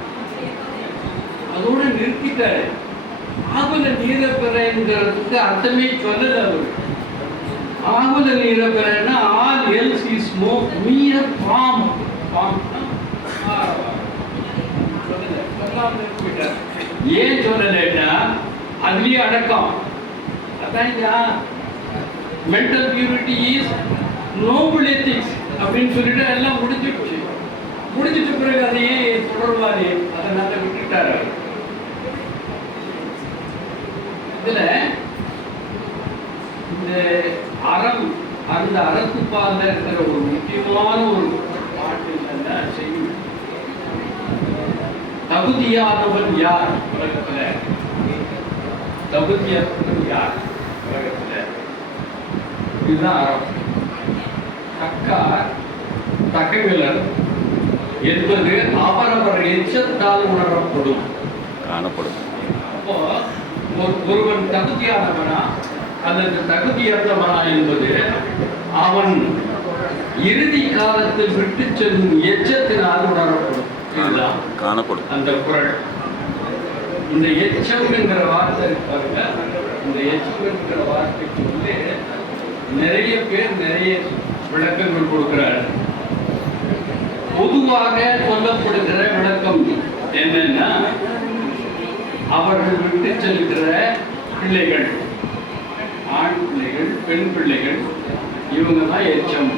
அதோட முடிச்சிட்டாரு. ஆகுல நீரப்பெறங்கிறதுக்கு அர்த்தமே சொல்லல அவர். ஆகுல நீரப்பெறன்னா all else is no mere form. ஏன் சொல்லலைன்னா அதுலயே அடக்கம். அதான் mental purity is noble ethics அப்படின்னு சொல்லிட்டு எல்லாம் முடிஞ்சிடுச்சு. முடிஞ்சிட்ட பிறகு அதையே தொடர்வாரு, அதனால விட்டுட்டாரு. இதுல இந்த அறம், அந்த அறத்துப்பால இருக்கிற ஒரு முக்கியமான ஒரு பாட்டு என்னன்னா செய்யும். தகுதியானவன் யார் உலகத்துல? தகுதியானவன் யார் உலகத்துல? இதுதான் அறம். தக்கார் தகவலர் என்பது அவரவர் எச்சத்தால் உணரப்படும், காணப்படும். அப்போ ஒருவன் தகுதியானவனா அல்லது தகுதியற்றவனா என்பது அவன் இறுதி காலத்தில் விட்டு செல்லும் எச்சத்தினால் உணரப்படும். இதுதான் காணப்படும் அந்த குறள். இந்த எச்சம் என்கிற வார்த்தை பாருங்க, இந்த எச்சம் என்கிற வார்த்தைக்கு வந்து நிறைய பேர் நிறைய விளக்கங்கள் கொடுக்கிறார். பொதுவாக சொல்லப்படுகிற விளக்கம் என்னன்னா, அவர்கள் விட்டு செல்கிற பிள்ளைகள், ஆண் பிள்ளைகள், பெண் பிள்ளைகள், இவங்க தான் எச்சம்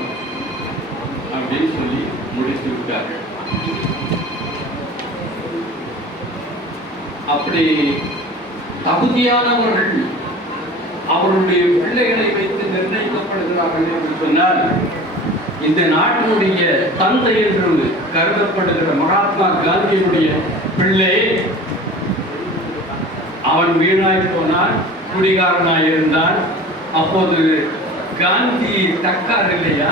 அப்படின்னு சொல்லி முடித்து விட்டார்கள். அப்படி தகுதியானவர்கள் அவருடைய பிள்ளைகளை வைத்து நிர்ணயிக்கப்படுகிறார்கள் என்று சொன்னால், இந்த நாட்டினுடைய தந்தை என்று கருதப்படுகிற மகாத்மா காந்தியினுடைய பிள்ளை அவன் வீணாய் போனான், குடிகாரனாய் இருந்தான். அப்போது காந்தி தக்கார் இல்லையா?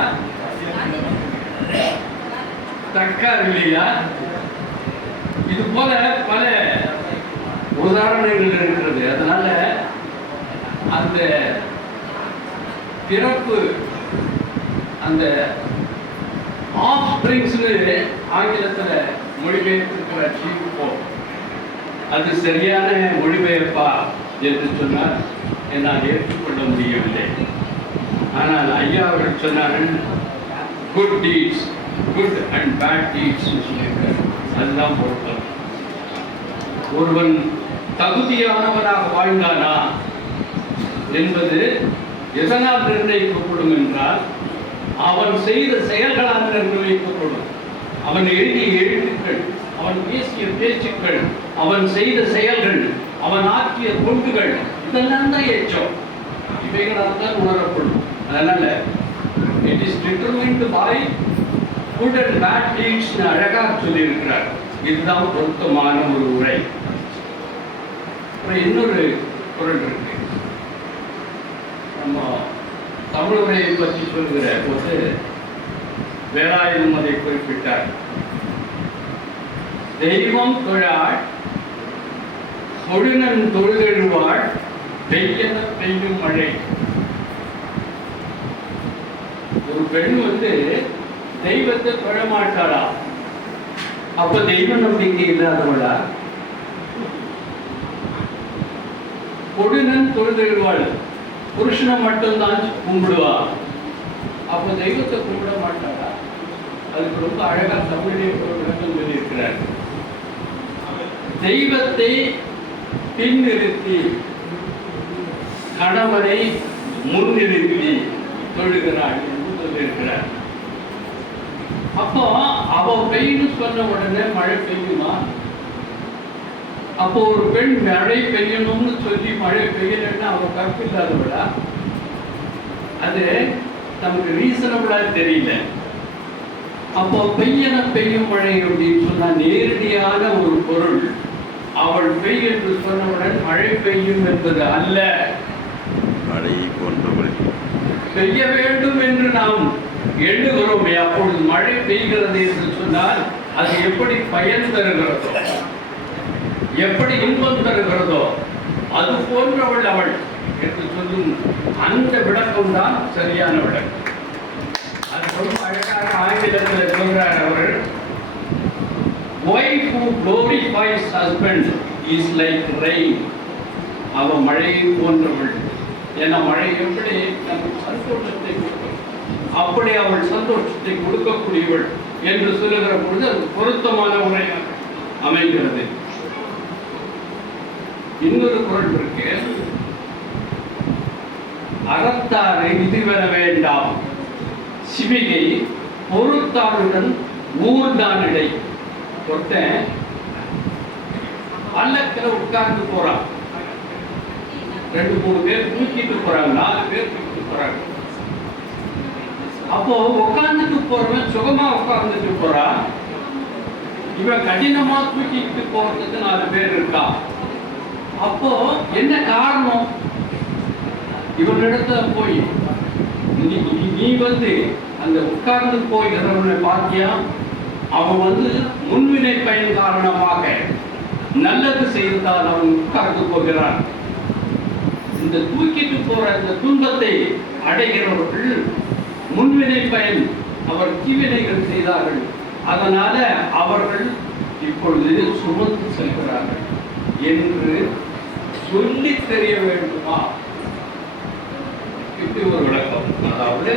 தக்கார் இல்லையா? இது போல பல உதாரணங்கள் இருக்கிறது. அதனால அந்த பிறப்பு, அந்த ஆஃப்ஸ்பிரிங்ஸ்னு ஆங்கிலத்தில் மொழிபெயர்த்திருக்கிறார் சீப்போ. அது சரியான மொழிபெயர்ப்பா என்று சொன்னால் என்னால் ஏற்றுக்கொள்ள முடியவில்லை. ஆனால் ஐயா அவர்கள் சொன்னார்கள், good deeds, good and bad deeds சொல்லியிருக்காரு. அதுதான் பொருத்தம். ஒருவன் தகுதியானவனாக வாழ்ந்தானா என்பது எதனால் நிர்ணயிக்கப்படும் என்றால், அவன் செய்த செயல்களால் நிர்ணயிக்கப்படும். அவன் எழுதிய எழுத்துக்கள், அவன் பேசிய பேச்சுக்கள், அவன் செய்த செயல்கள், அவன் ஆற்றிய தொண்டுகள், இதெல்லாம் தான் எச்சம். இவைகளால் தான் உணரப்படும். அதனால it is determined by good and bad deeds அழகாக சொல்லியிருக்கிறார். இதுதான் பொருத்தமான ஒரு உரை. இன்னொரு குறள் இருக்கு. நம்ம தமிழ் உரையை பற்றி சொல்கிற போது வேலாயுதம் அதை குறிப்பிட்டார். தெய்வம் தொழாள் தொழுநன் தொழுதெழுவாள் பெய்யன பெய்யும் மழை. ஒரு பெண் தெய்வத்தை தொழ மாட்டாளா? அப்ப தெய்வ நம்பிக்கை இல்லாதவளா? கொடுநன் தொழுதெழுவாள், புருஷனை மட்டும்தான் கும்பிடுவா. அப்போ தெய்வத்தை கும்பிட மாட்டாரா? அதுக்கு ரொம்ப அழகா தமிழிலே விளக்கம் சொல்லியிருக்கிறார். தெய்வத்தை பின்னிறுத்தி கணவனை முன்னிறுத்தி தொழுகிறாள் என்று சொல்லியிருக்கிறார். அப்போ அவ பெய்னு சொன்ன உடனே மழை பெய்யுமா? அப்போ ஒரு பெண் மழை பெய்யணும்னு சொல்லி மழை பெய்யலன்னா அவ கற்பில்லாதவளா? அது நமக்கு ரீசனபிளா தெரியல. அப்போ பெய்யன பெய்யும் மழை அப்படின்னு சொன்னா நேரடியான ஒரு பொருள். அவள் பெய் என்று சொன்னவுடன் மழை பெய்யும் என்பது அல்ல. மழை போன்றவள் பெய்ய வேண்டும் என்று நாம் எண்ணுகிறோமே, அப்பொழுது மழை பெய்கிறது என்று சொன்னால் அது எப்படி பயன் தருகிறதோ, எப்படி இன்பம் தருகிறதோ அது போன்றவள் அவள் என்று சொல்லும் அந்த விளக்கம் தான் சரியான விளக்கம். அது ரொம்ப அழகாக ஆங்கிலத்தில் சொல்றார் அவர். Wife who glorifies husband is like rain. அவள் மழையை போன்றவள். ஏன்னா மழை எப்படி நமக்கு சந்தோஷத்தை கொடுக்கும், அப்படி அவள் சந்தோஷத்தை கொடுக்கக்கூடியவள் என்று சொல்லுகிற பொழுது அது பொருத்தமான உரையாக அமைகிறது. இன்னொரு குறள் இருக்கு, அறத்தாறு இதுவென வேண்டாம், சிவிகை பொறுத்தாளுடன் ஊர்தானிடை. ஒருத்தன் பல்லக்கில் உட்கார்ந்து போறான், 2-3 பேர் தூக்கிட்டு போறாங்க, 4 பேர் தூக்கிட்டு போறாங்க. அப்போ உட்கார்ந்துட்டு போறவன் சுகமா உட்கார்ந்துட்டு போறான், இவன் கடினமா தூக்கிட்டு போறதுக்கு 4 பேர் இருக்கா. அப்போ என்ன காரணம்? இவனிடத்துல போய் நீ வந்து அந்த உட்கார்ந்து போகிறவனை பார்த்தியா, அவன் முன்வினை பயன் காரணமாக நல்லது செய்தால் அவன் உட்கார்ந்து போகிறான். இந்த தூக்கிட்டு போற இந்த துன்பத்தை அடைகிறவர்கள் முன்வினை பயன், அவர் தீவினைகள் செய்தார்கள், அதனால அவர்கள் இப்பொழுது சுமந்து செல்கிறார்கள் என்று சொல்லி தெரிய வேண்டுமா? இப்படி ஒரு விளக்கம். அதாவது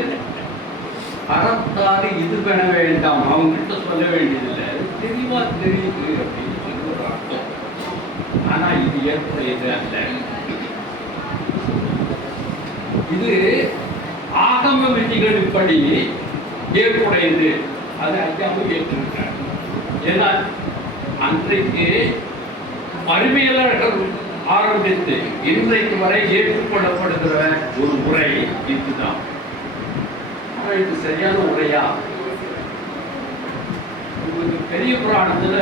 அறத்தாறு இது பெற வேண்டாம், அவங்க கிட்ட சொல்ல வேண்டியதில்லை, தெளிவா தெரியுது அப்படின்னு சொல்லி ஒரு அர்த்தம். ஆனா இது ஏற்புடையது அல்ல. இது ஆகம விதிகளின்படி ஏற்புடையது, அதை ஐயாவும் ஏற்றிருக்கிறார். ஏன்னா அன்றைக்கு அறிவியலர்கள் ஆரம்பித்து இன்றைக்கு வரை ஏற்றுக்கொள்ளப்படுகிற ஒரு முறை இதுதான். இது சரியான உரையா? உங்களுக்கு பெரிய புராணத்துல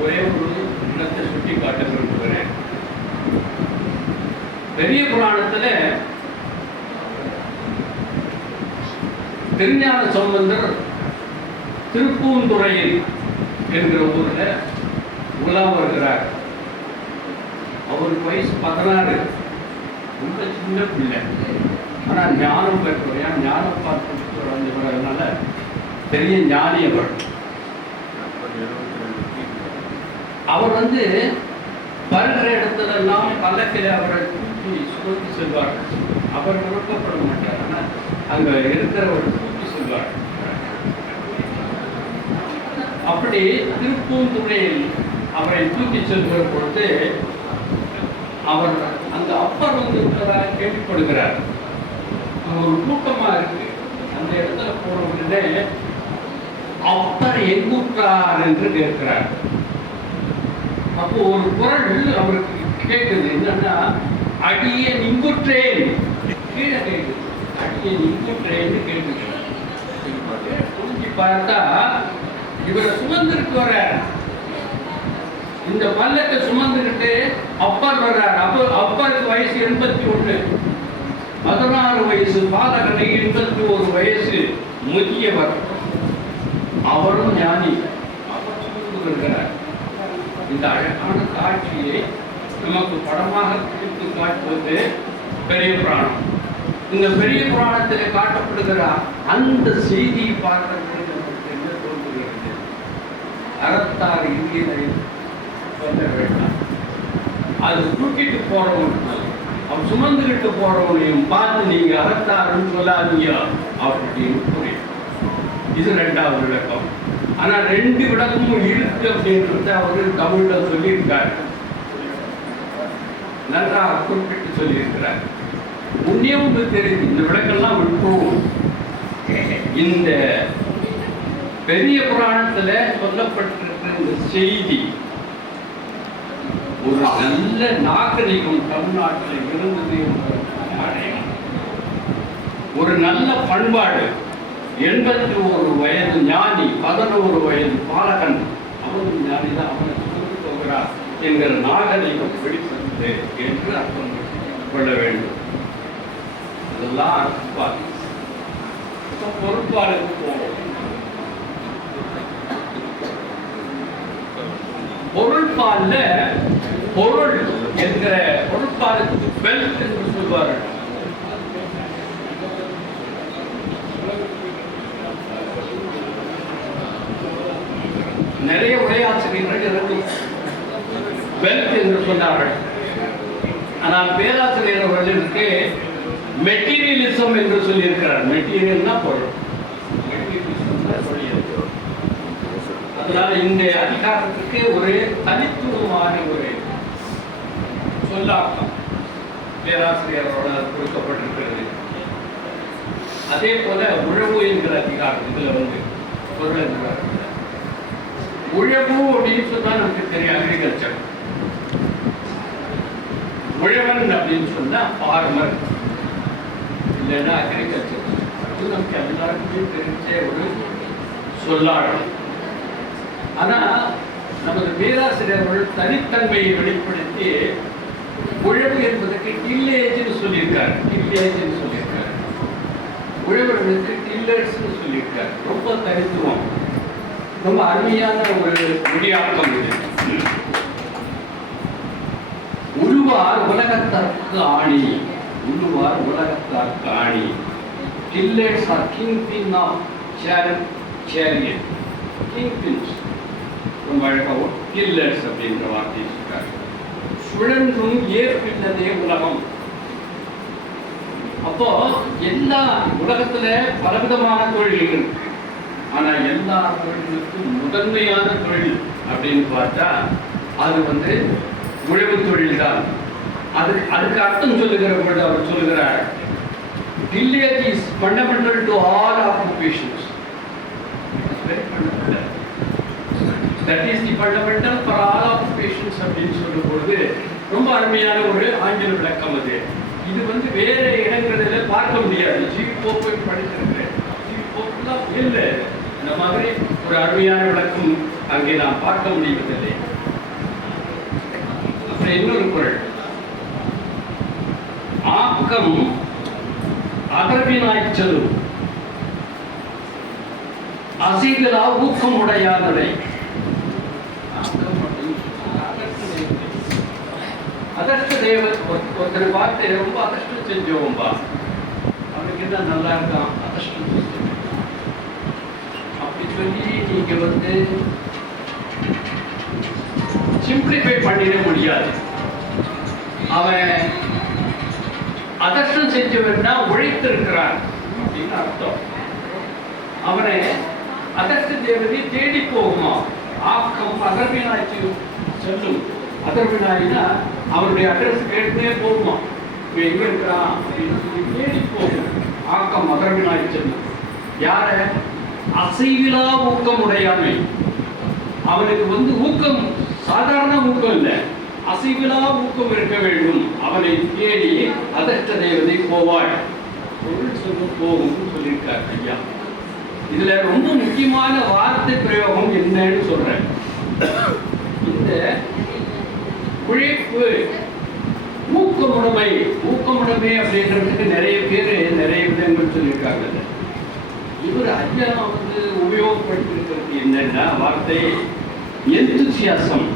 ஒரே ஒரு இடத்தை சுட்டி காட்ட விரும்புகிறேன். பெரிய புராணத்துல திருஞான சம்பந்தர் திருப்பூந்துறையில் என்கிற ஊர்ல உலா வருகிறார். அவருக்கு வயசு 16, ரொம்ப சின்ன பிள்ளை. ஆனா ஞானம் பெற்றவர், ஞானம் பார்த்து வந்தவர்னால பெரிய ஞானி அவர். அவர் வருகிற இடத்துல எல்லாம் பல்லக்கில் அவரை தூக்கி சுமந்து செல்வார்கள். அவர் விருப்பப்பட மாட்டார், ஆனால் அங்க இருக்கிறவர் தூக்கி செல்வார். அப்படி திருப்பூந்துறையில் அவரை தூக்கி செல்கிற பொழுது அவர் அந்த அப்பர் இருக்கிறதாக கேள்விப்படுகிறார். ஒரு கூட்டமா இருக்கு. அந்த இடத்துல போன உடனே அப்பர் எங்குற்றார் என்று கேட்கிறார். அப்போ ஒரு குரல் அவருக்கு கேட்குது, என்னன்னா அடியே நிங்குற்றேன், கீழே கேட்குது, அடியே நிங்குற்றேன்னு கேட்குது. புரிஞ்சு பார்த்தா இவரை சுமந்திருக்கு வர்றார். இந்த பல்லத்தை சுமந்துக்கிட்டு அப்பர் வர்றார். அப்பருக்கு வயசு 81, 16 வயசு பாலகனை, 81 வயசு முதியவர். அவரும் ஞானி, அவர் சுமந்து வருகிறார். இந்த அழகான காட்சியை நமக்கு படமாக பிடித்து காட்டுவது பெரிய புராணம். இந்த பெரிய புராணத்தில் காட்டப்படுகிற அந்த செய்தியை பார்க்கறது நமக்கு என்ன தோன்றுகிறது? அறத்தார் இந்தியனை சொல்ல வேண்டாம், அது தூக்கிட்டு போறவங்க, அவன் சுமந்துகிட்டு போறவனையும் பார்த்து நீங்க அறத்தாருன்னு சொல்லாதீங்க அப்படின்னு புரியும். இது 2வது விளக்கம். ஆனா 2 விளக்கமும் இருக்கு அப்படின்றத அவரு தமிழ்ல சொல்லியிருக்காரு, நன்றாக குறிப்பிட்டு சொல்லியிருக்கிறார். உண்மையும் தெரியுது, இந்த விளக்கெல்லாம் விட்டுருவோம். இந்த பெரிய புராணத்துல சொல்லப்பட்டிருக்கிற இந்த செய்தி ஒரு நல்ல நாகரிகம் தமிழ்நாட்டில் இருந்தது என்பதற்கான ஒரு நல்ல பண்பாடு. 81 வயது ஞானி, 11 வயது பாலகன், அவரும் ஞானி தான், அவனை சொல்லிக் போகிறார் என்கிற நாகரிகம் வெளிப்படுத்து என்று அர்த்தம் கொள்ள வேண்டும். அதெல்லாம் அர்த்தப்பாடு. பொருட்பாடுக்கு போவோம். பொருட்பால்ல பொருள் என்கிற பொருட்பாலுக்கு வெல்த் என்று சொல்வார்கள். நிறைய உரையாசிரியர்கள் இருக்கும். வெல்த் என்று சொன்னார்கள். ஆனால் பேராசிரியர் அவர்களுக்கு மெட்டீரியலிசம் என்று சொல்லியிருக்கிறார். மெட்டீரியல்னா பொருள். அதனால இந்த அதிகாரத்துக்கு ஒரு தனித்துவமான ஒரு சொல்லாக்கம் பேராசிரியரோட கொடுக்கப்பட்டிருக்கிறது. அதே போல உழவு என்கிற அதிகாரம் இதுல வந்து பொருள் என்கிறார். உழவு அப்படின்னு சொன்னா நமக்கு தெரியும், அக்ரிகல்ச்சர். உழவன் அப்படின்னு சொன்னா ஃபார்மர், இல்லைன்னா அக்ரிகல்ச்சர். அது நமக்கு எல்லாருக்குமே தெரிஞ்ச ஒரு சொல்லாடல். ஆனா நமது பேராசிரியர்கள் தனித்தன்மையை வெளிப்படுத்தி உழவு என்பதற்கு டில்லேஜ்னு சொல்லியிருக்காரு. டில்லேஜ்னு சொல்லியிருக்காரு. உழவர்களுக்கு டில்லர்ஸ்னு சொல்லியிருக்காரு. ரொம்ப தனித்துவம், ரொம்ப அருமையான ஒரு முடியாக்கம் இது. உழுவார் உலகத்தார்க்கு ஆணி, உழுவார் உலகத்தார்க்கு ஆணி. Tillers are kingpin of chariot. Kingpins ரொம்ப அழகாக டில்லர்ஸ் அப்படின்ற வார்த்தை சொல்றாரு. சுழன்றும் ஏற்பில்லதே உலகம். அப்போ எல்லா உலகத்துல பலவிதமான தொழில்கள் இருக்கு. ஆனா எல்லா தொழிலுக்கும் முதன்மையான தொழில் அப்படின்னு பார்த்தா அது வந்து உழவு தொழில் தான். அதுக்கு அர்த்தம் சொல்லுகிற பொழுது அவர் சொல்லுகிறார், village is fundamental to all occupations. That is the fundamental for all occupations அப்படின்னு சொல்லும் பொழுது ரொம்ப அருமையான ஒரு ஆங்கில விளக்கம் அது. இது வந்து வேற இடங்களில் பார்க்க முடியாது. ஜிவி போப்பை படிச்சிருக்கிறேன். ஜிவி போப்புலாம் இல்லை, இந்த மாதிரி ஒரு அருமையான விளக்கம் அங்கே நாம் பார்க்க முடிவதில்லை. அப்புறம் இன்னொரு குறள், ஆக்கம் அகர்வினாய்ச்சல் அசைகளா ஊக்கம் உடையாதலை. அதர்ஷ்ட தேவன் ஒருத்தர் பார்த்து ரொம்ப அதிர்ஷ்டம் செஞ்சோம்பா, அவனுக்கு என்ன நல்லா இருக்கான், அதிர்ஷ்டம் செஞ்சோம் அப்படி சொல்லி நீங்க வந்து சிம்பிளிஃபை பண்ணிட முடியாது. அவன் அதிர்ஷ்டம் செஞ்சவன்னா உழைத்திருக்கிறான் அப்படின்னு அர்த்தம். அவனை அதிர்ஷ்ட தேவதை தேடி போகுமா. ஆக்கம் அகர்வினாய்ச்சி சொல்லும். அகர்வினாயினா அவருடைய அட்ரஸ் கேட்டுனே போகுமா, எங்க இருக்கிறான் அப்படின்னு சொல்லி தேடி போகும். ஆக்கம் அகர்வினாய் சொல்லும். யார? அசைவிலா ஊக்கம் உடையாமை. அவனுக்கு வந்து ஊக்கம் சாதாரண ஊக்கம் இல்லை, அசைவிலா ஊக்கம் இருக்க வேண்டும். அவனை தேடி அதிர்ஷ்ட தேவதை போவாள். பொருள் சொல்ல போகும் சொல்லியிருக்கார் ஐயா. இதுல ரொம்ப முக்கியமான வார்த்தை பிரயோகம் என்னன்னு சொல்றேன். இந்த உழைப்பு, ஊக்கமுடைமை. ஊக்கமுடைமை அப்படின்றதுக்கு நிறைய பேர் நிறைய விதங்கள் சொல்லியிருக்காங்க. இவர் ஐயா வந்து உபயோகப்படுத்திருக்கிறது என்னன்னா வார்த்தை எந்தூசியாசம்.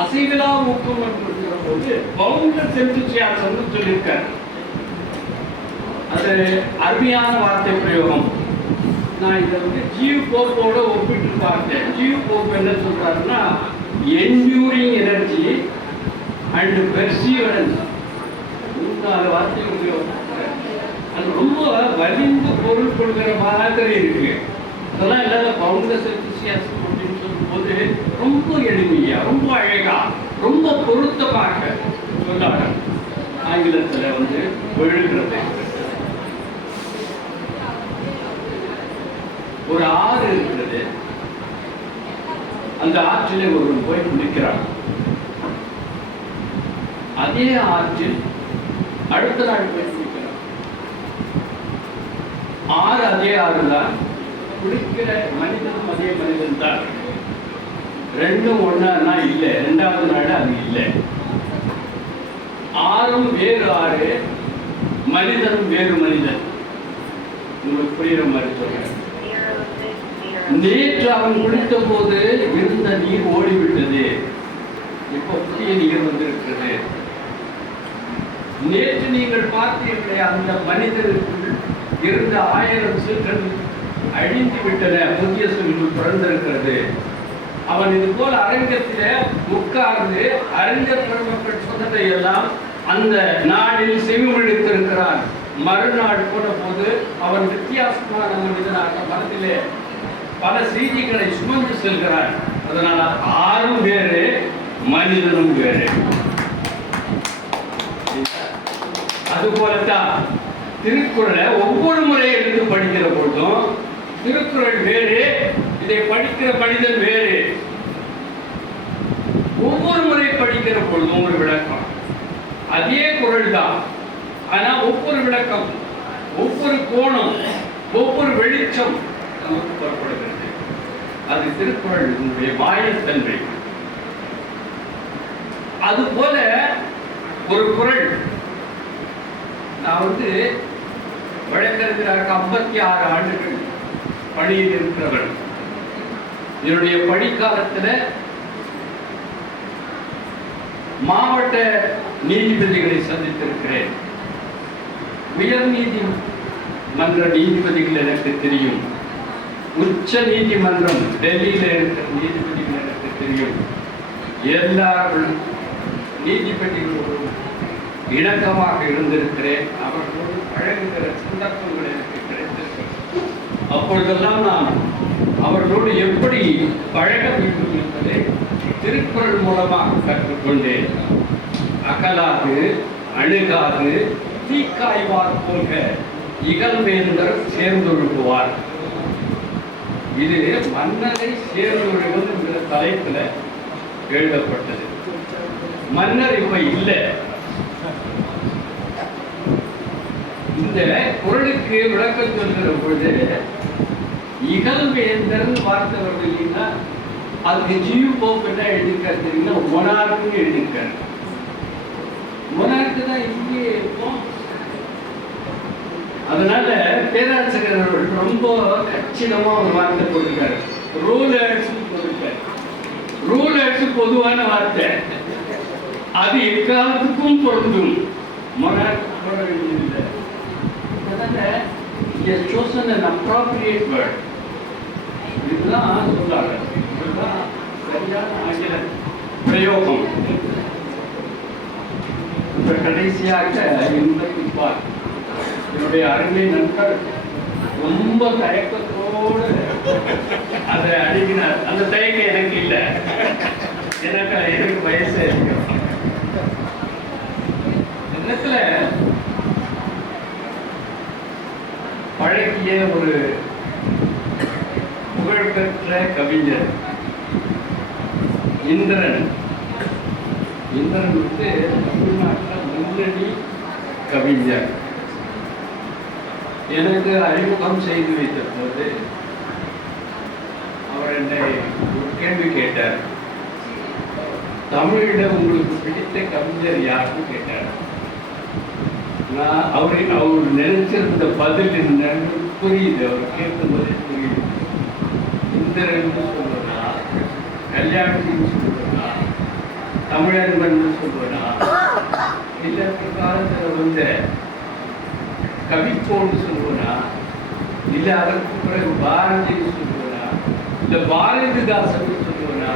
அசைவிலா ஊக்கம் இருக்கிற போது பவுண்டர்ஸ் எந்தூசியாசம்னு சொல்லியிருக்காரு. அது அருமையான வார்த்தை பிரயோகம். நான் இதை வந்து ஜீவ் போப்போட ஒப்பிட்டு பார்த்தேன். ஜீவ் போப் என்ன சொல்றாருன்னா, என்டியூரிங் எனர்ஜி அண்ட் பெர்சிவரன்ஸ், 3-4 வார்த்தை உபயோகம். அது ரொம்ப வலிந்து பொருள் கொள்கிற மாதிரி இருக்கு. அதெல்லாம் இல்லாத பவுண்டர்ஸ் எந்தூசியாசம் அப்படின்னு சொல்லும் போது ரொம்ப எளிமையா, ரொம்ப அழகா, ரொம்ப பொருத்தமாக சொல்லாங்க. ஆங்கிலத்துல வந்து எழுதுறது. ஒரு ஆறு இருக்கிறது, அந்த ஆற்றிலே ஒருவன் போய் குளிக்கிறான். அதே ஆற்றில் அடுத்த நாள் போய் குளிக்கிறான். ஆறு அதே ஆறு தான், குளிக்கிற மனிதனும் அதே மனிதன் தான். ரெண்டும் ஒன்னா இல்லை, 2வது நாள் அது இல்லை. ஆறும் வேறு ஆறு, மனிதனும் வேறு மனிதன். உங்களுக்கு புரியுற மாதிரி சொல்றேன். நேற்று அவன் குளித்த போது இருந்த நீர் ஓடிவிட்டது, இப்ப புதிய நீர் வந்திருக்கிறது. நேற்று நீங்கள் பார்த்தீர்களே அந்த மனிதனுக்குள் இருந்த 1000 சொற்கள் அழிந்து விட்டன, புதிய சொற்கள் பிறந்திருக்கிறது. அவன் இது போல அரங்கத்திலே உட்கார்ந்து அறிஞர் பெருமக்கள் சொன்னதை எல்லாம் அந்த நாளில் செவிமடுத்திருக்கிறான். மறுநாள் போன போது அவன் வித்தியாசமான மனிதனாக மனதிலே பல செய்திகளை சுமந்து செல்கிறான். அதனால ஆறும் வேறு, மனிதனும் வேறு. அதுபோலத்தான் திருக்குறளை ஒவ்வொரு முறை எடுத்து படிக்கிற பொழுதும் திருக்குறள் வேறு, இதை படிக்கிற மனிதன் வேறு. ஒவ்வொரு முறை படிக்கிற பொழுதும் ஒரு விளக்கம், அதே குறள் தான், ஆனா ஒவ்வொரு விளக்கம், ஒவ்வொரு கோணம், ஒவ்வொரு வெளிச்சம் நமக்கு புறப்படுகிறது. அது திருக்குறளுடைய மாயத்தன்மை. அதுபோல ஒரு குறள், நான் வழக்கறிஞராக 56 ஆண்டுகள் பணியில் இருக்கிறவன். என்னுடைய பணிக்காலத்தில் மாவட்ட நீதிபதிகளை சந்தித்திருக்கிறேன். உயர் நீதிமன்ற நீதிபதிகள் எனக்கு தெரியும், உச்ச நீதிமன்றம் டெல்லியில் இருக்கிற நீதிபதிகள் எனக்கு தெரியும். எல்லா நீதிபதிகளோடும் இணக்கமாக இருந்திருக்கிறேன். அவர்களோடு பழகுகிற சந்தர்ப்பங்கள் எனக்கு கிடைத்திருக்கிறது. அப்பொழுதெல்லாம் நான் அவர்களோடு எப்படி பழக வேண்டும் என்பதை திருக்குறள் மூலமாக கற்றுக்கொண்டேன். அகலாது அணுகாது தீக்காய்வார் போக இகழ்வேந்தர் சேர்ந்தொழுகுவார். இது மன்னரை சேர்ந்தொழுகுவது என்கிற தலைப்பில் எழுதப்பட்டது. மன்னர் இப்ப இல்லை. இந்த குறளுக்கு விளக்கம் சொல்கிற பொழுது இகழ்வேந்தர் வார்த்தை வருவீங்கன்னா அதுக்கு ஜியு போக்கு என்ன எழுதிக்கிறீங்கன்னா மொனார்க்குன்னு எழுதியிருக்காரு. மொனார்க்கு தான் இங்கே இருக்கும். அதனால பேராசிரியர் அவர்கள் ரொம்ப கச்சிதமா ஒரு வார்த்தை போட்டிருக்காரு, ரூலர்ஸ் போட்டிருக்காரு. ரூலர்ஸ் பொதுவான வார்த்தை, அது எக்காலத்துக்கும் பொருந்தும். மொனார்க்கு போட வேண்டியதில்லை. அதனால he has chosen an appropriate word. இதுதான் சொல்றாங்க, இதுதான் சரியான ஆங்கில பிரயோகம். இப்ப கடைசியாக இன்பத்திப்பார் என்னுடைய அருமை நண்பர் ரொம்ப தயக்கத்தோடு அதை அணுகினார். அந்த தயக்கம் எனக்கு இல்லை, எனக்கு வயசு இடத்துல பழகிய ஒரு புகழ்பெற்ற கவிஞர் இந்திரன். இந்திரன் தமிழ்நாட்டில் முன்னணி கவிஞர். எனக்கு அறிமுகம் செய்து வைத்த போது அவர் என்னை ஒரு கேள்வி கேட்டார். தமிழில் உங்களுக்கு பிடித்த கவிஞர் யாருன்னு கேட்டார். நான் அவர் நினைச்சிருந்த பதில் என்னன்னு புரியுது, அவர் கேட்கும்போதே புரியுது. இந்திரன் சொல்லுவதா, கல்யாணத்தின்னு சொல்லுவதா, தமிழன்பன் சொல்லுவதா, இல்லை காலத்தில் கவிப்போன்னு சொல்லுவதா, இல்லை அதற்கு பிறகு பாரதின்னு சொல்லுவதா, இல்லை பாரதிதாசன் சொல்லுவதா,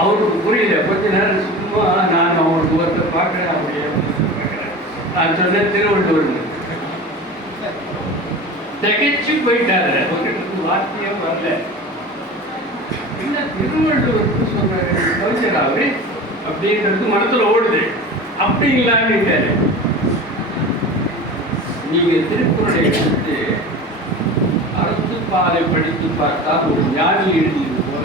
அவருக்கு புரியல. கொஞ்ச நேரம் சும்மா நான் அவருக்கு ஒருத்தர் பார்க்குறேன், அப்படியே நான் சொன்ன திருவள்ளுவர் திகைச்சு போயிட்டாரு. வார்த்தையே வரல. என்ன திருவள்ளுவருக்கு சொல்றாரு கவிஞராவே அப்படின்றது மனத்துல ஓடுது. அப்படிங்களான்னு நீங்க திருக்குறளை எடுத்து அறத்துப்பாலை படித்து பார்த்தால் ஒரு ஞானி எழுதியது போல,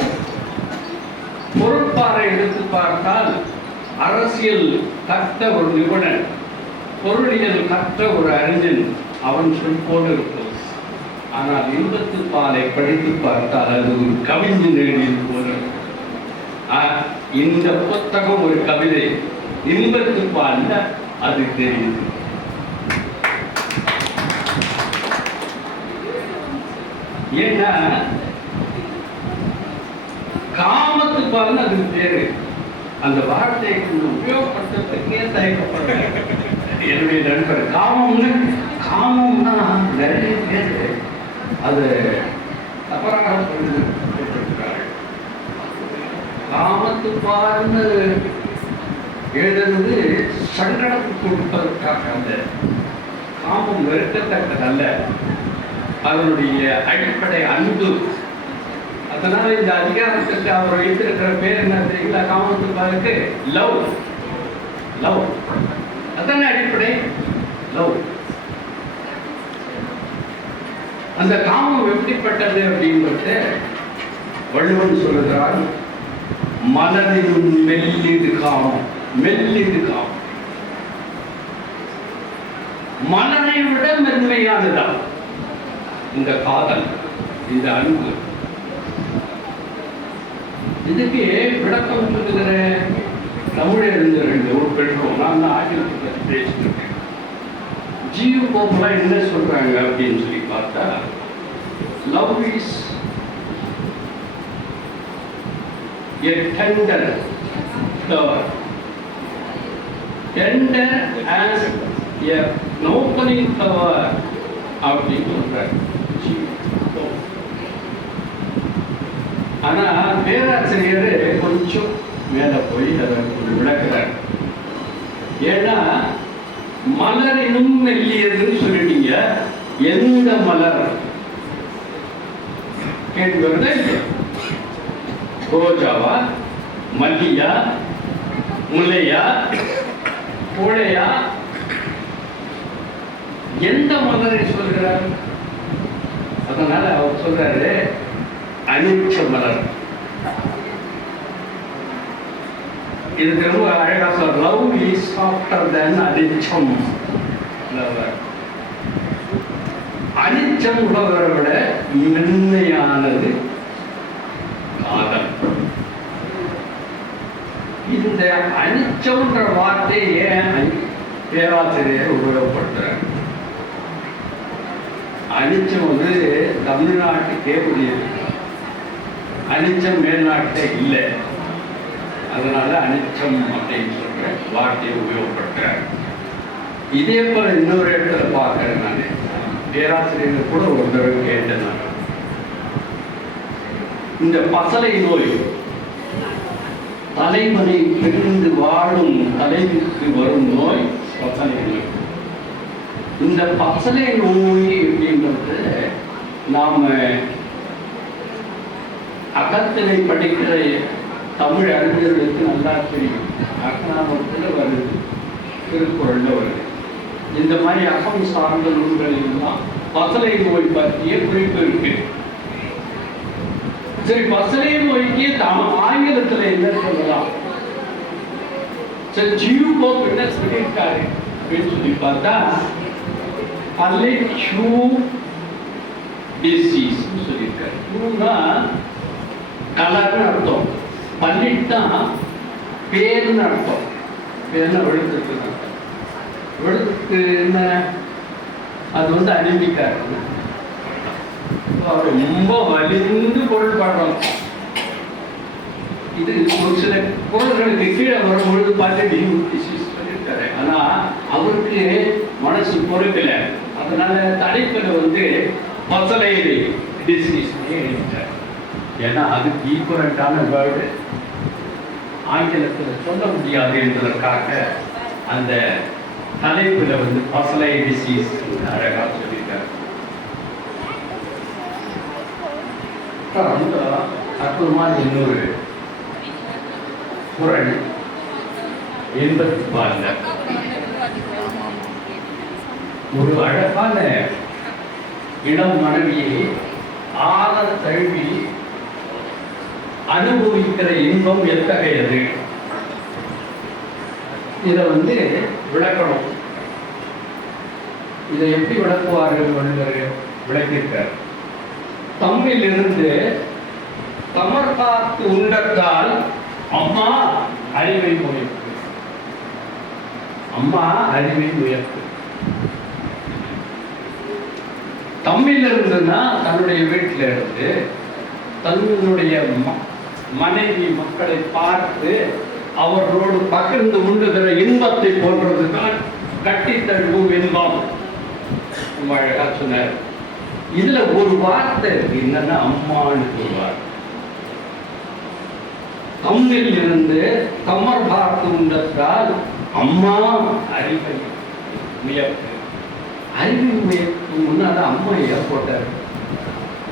பொருட்பாறை எடுத்து பார்த்தால் அரசியல் கற்ற ஒரு நிபுணர், பொருளியல் கற்ற ஒரு அறிஞன், அவன் சொல் போல இருக்கும். ஆனால் இன்பத்துப்பாலை படித்து பார்த்தால் அது ஒரு கவிஞன் எழுதியது போல. இந்த புத்தகம் ஒரு கவிதை, இன்பத்துப்பால் அது தெரியுது. ஏன்னா காமத்துப்பால் அது பேரு. அந்த வார்த்தையை கொஞ்சம் உபயோகப்படுத்துறதுக்கே தயக்கப்படுறேன். என்னுடைய நண்பர் காமம்னா நிறைய பேர் அது தவறாக காமத்துப்பார்னு எழுதுறது சங்கடத்துக்கு கொடுப்பதற்காக அந்த காமம் வெறுக்கத்தக்கதல்ல, அதனுடைய அடிப்படை அன்பு. அதனால இந்த அதிகாரத்துக்கு அவர் வைத்திருக்கிற பேர் என்ன தெரியுங்களா? காமத்துப்பாருக்கு லவ். லவ் அதான அடிப்படை, லவ். அந்த காமம் எப்படிப்பட்டது அப்படின்றது வள்ளுவன் சொல்லுகிறான், மலரின் மெல்லிது காமம். மெல்லிது காமம் மலரை விட மென்மையானதான் இந்த காதல், இந்த அன்பு. இதுக்கு விளக்கம் சொல்லுகிற தமிழ் அறிஞர்கள் ஒரு பெற்றோம். நான் தான் ஆங்கிலத்தை பேசிட்டு ஜியு போப்லாம் என்ன சொல்றாங்க அப்படின்னு சொல்லி பார்த்தா, love is a tender flower, tender as a opening flower அப்படின்னு சொல்றாங்க. ஆனா பேராசிரியர் கொஞ்சம் மேல போய் அதை விளக்குறார். ஏன்னா மலரினும் மெல்லியதுன்னு சொல்லிட்டீங்க, எந்த மலர் கேள்வி வருதா இல்லையா? ரோஜாவா, மல்லியா, முல்லையா, கோழையா, எந்த மலரை சொல்கிறார்? அதனால அவர் சொல்றாரு அனிச்ச மலர். இது ரொம்ப அழகா சொல்ற, லவ் இஸ் சாஃப்டர் தென் அனிச்சம். அனிச்சம் உள்ளவரை விட மென்மையானது காதல். இந்த அனிச்சம்ன்ற வார்த்தை ஏன் பேராசிரியர் உபயோகப்படுத்துறாங்க? அனிச்சம் வந்து தமிழ்நாட்டுக்கே உரியது, அனிச்சம் மேல்நாட்டில் இல்லை. அதனால அனிச்சம் அப்படின்னு சொல்ற வார்த்தையை உபயோகப்படுத்துறாங்க. இதே போல இன்னொரு இடத்துல பார்க்கிறேன். நான் பேராசிரியர் கூட ஒரு தடவை கேட்டேன். நான் இந்த பசலை நோய் தலைவனை பிரிந்து வாழும் தலைவிக்கு வரும் நோய் பசலை நோய். இந்த பசலை நோய் அப்படின்றது நாம அகத்தினை படிக்கிற தமிழ் அறிஞர்களுக்கு நல்லா தெரியும். அகநாமத்தில் வருது, திருக்குறள்ல வருது. இந்த மாதிரி அகம் சார்ந்த நூல்கள் எல்லாம் பசலை நோய் பற்றிய குறிப்பு இருக்கு. சரி, பசலை நோய்க்கு ஆங்கிலத்துல என்ன சொல்லலாம்? சரி, ஜியு போப் என்ன சொல்லியிருக்காரு அப்படின்னு சொல்லி பார்த்தா, பல்லிச்சூ டிசீஸ் சொல்லியிருக்காரு. கலர்னு அர்த்தம், பல்லிட்டா பேருன்னு அர்த்தம். பேர்னா வெளுத்துக்கு அர்த்தம். வெளுத்துக்கு என்ன? அது வந்து அனிமிக்கா இருக்கு, ரொம்ப வலிந்து பொருள் பாடுறோம். இது ஒரு சில பொருள்களுக்கு கீழே வரும்பொழுது பார்த்து டிசீஸ் பண்ணியிருக்காரு. ஆனா அவருக்கு மனசு பொறுக்கல, அதனால தலைப்பில் வந்து பசலை டிசீஸ் எழுதிட்டார். ஏன்னா அதுக்கு ஈக்குவலண்டான வேர்டு ஆங்கிலத்தில் சொல்ல முடியாது என்பதற்காக அந்த தலைப்பில் வந்து பசலை டிசீஸ் அழகாக சொல்லியிருக்காரு. ரொம்ப அற்புதமான இன்னொரு குறள் 84. ஒரு அழகான இளம் மனைவியை ஆற தழுவி அனுபவிக்கிற இன்பம் எத்தகையது? இதை வந்து விளக்கணும். இதை எப்படி விளக்குவார்கள்? விளக்கியிருக்கார். தம்மிலிருந்து தமர்காத்து உண்டத்தால் அம்மா அறிவை முயற்று. அம்மா அறிவை முயற்று. தம்மில் இருந்துன்னா தன்னுடைய வீட்டில இருந்து தன்னுடைய மனைவி மக்களை பார்த்து அவர்களோடு பகிர்ந்து உண்டுகிற இன்பத்தை போன்றதுதான் கட்டி தழுவும் இன்பம். அழகா சொன்னார். இதுல ஒரு வார்த்தை இருக்கு, என்னன்னா அம்மான்னு ஒரு வார்த்தை. தம்மில் இருந்து தம்மர் பார்த்து உண்டத்தால் அம்மா அறிவை வியப்பு. அறிவு வியப்பு முன்னால அம்மா ஏற்பட்டார்.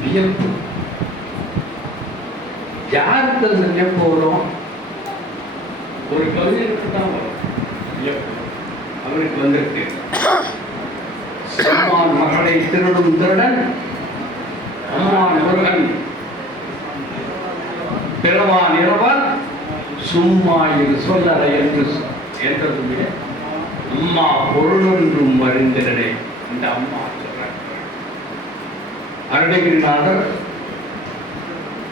வியப்பு யாருக்கு அந்த வியப்பு வரும்? ஒரு கவிஞருக்கு தான் வரும் வியப்பு. அவருக்கு வந்திருக்கு. செம்மான் மகளை திருடும் திருடன் அம்மான் முருகன் பிறவான் இரவன் சும்மா இது சொல்லறை என்றதுமே அம்மா பொருளொன்றும் அறிந்திரனே. இந்த அம்மா சொல்றார். அருணகிரிநாதர்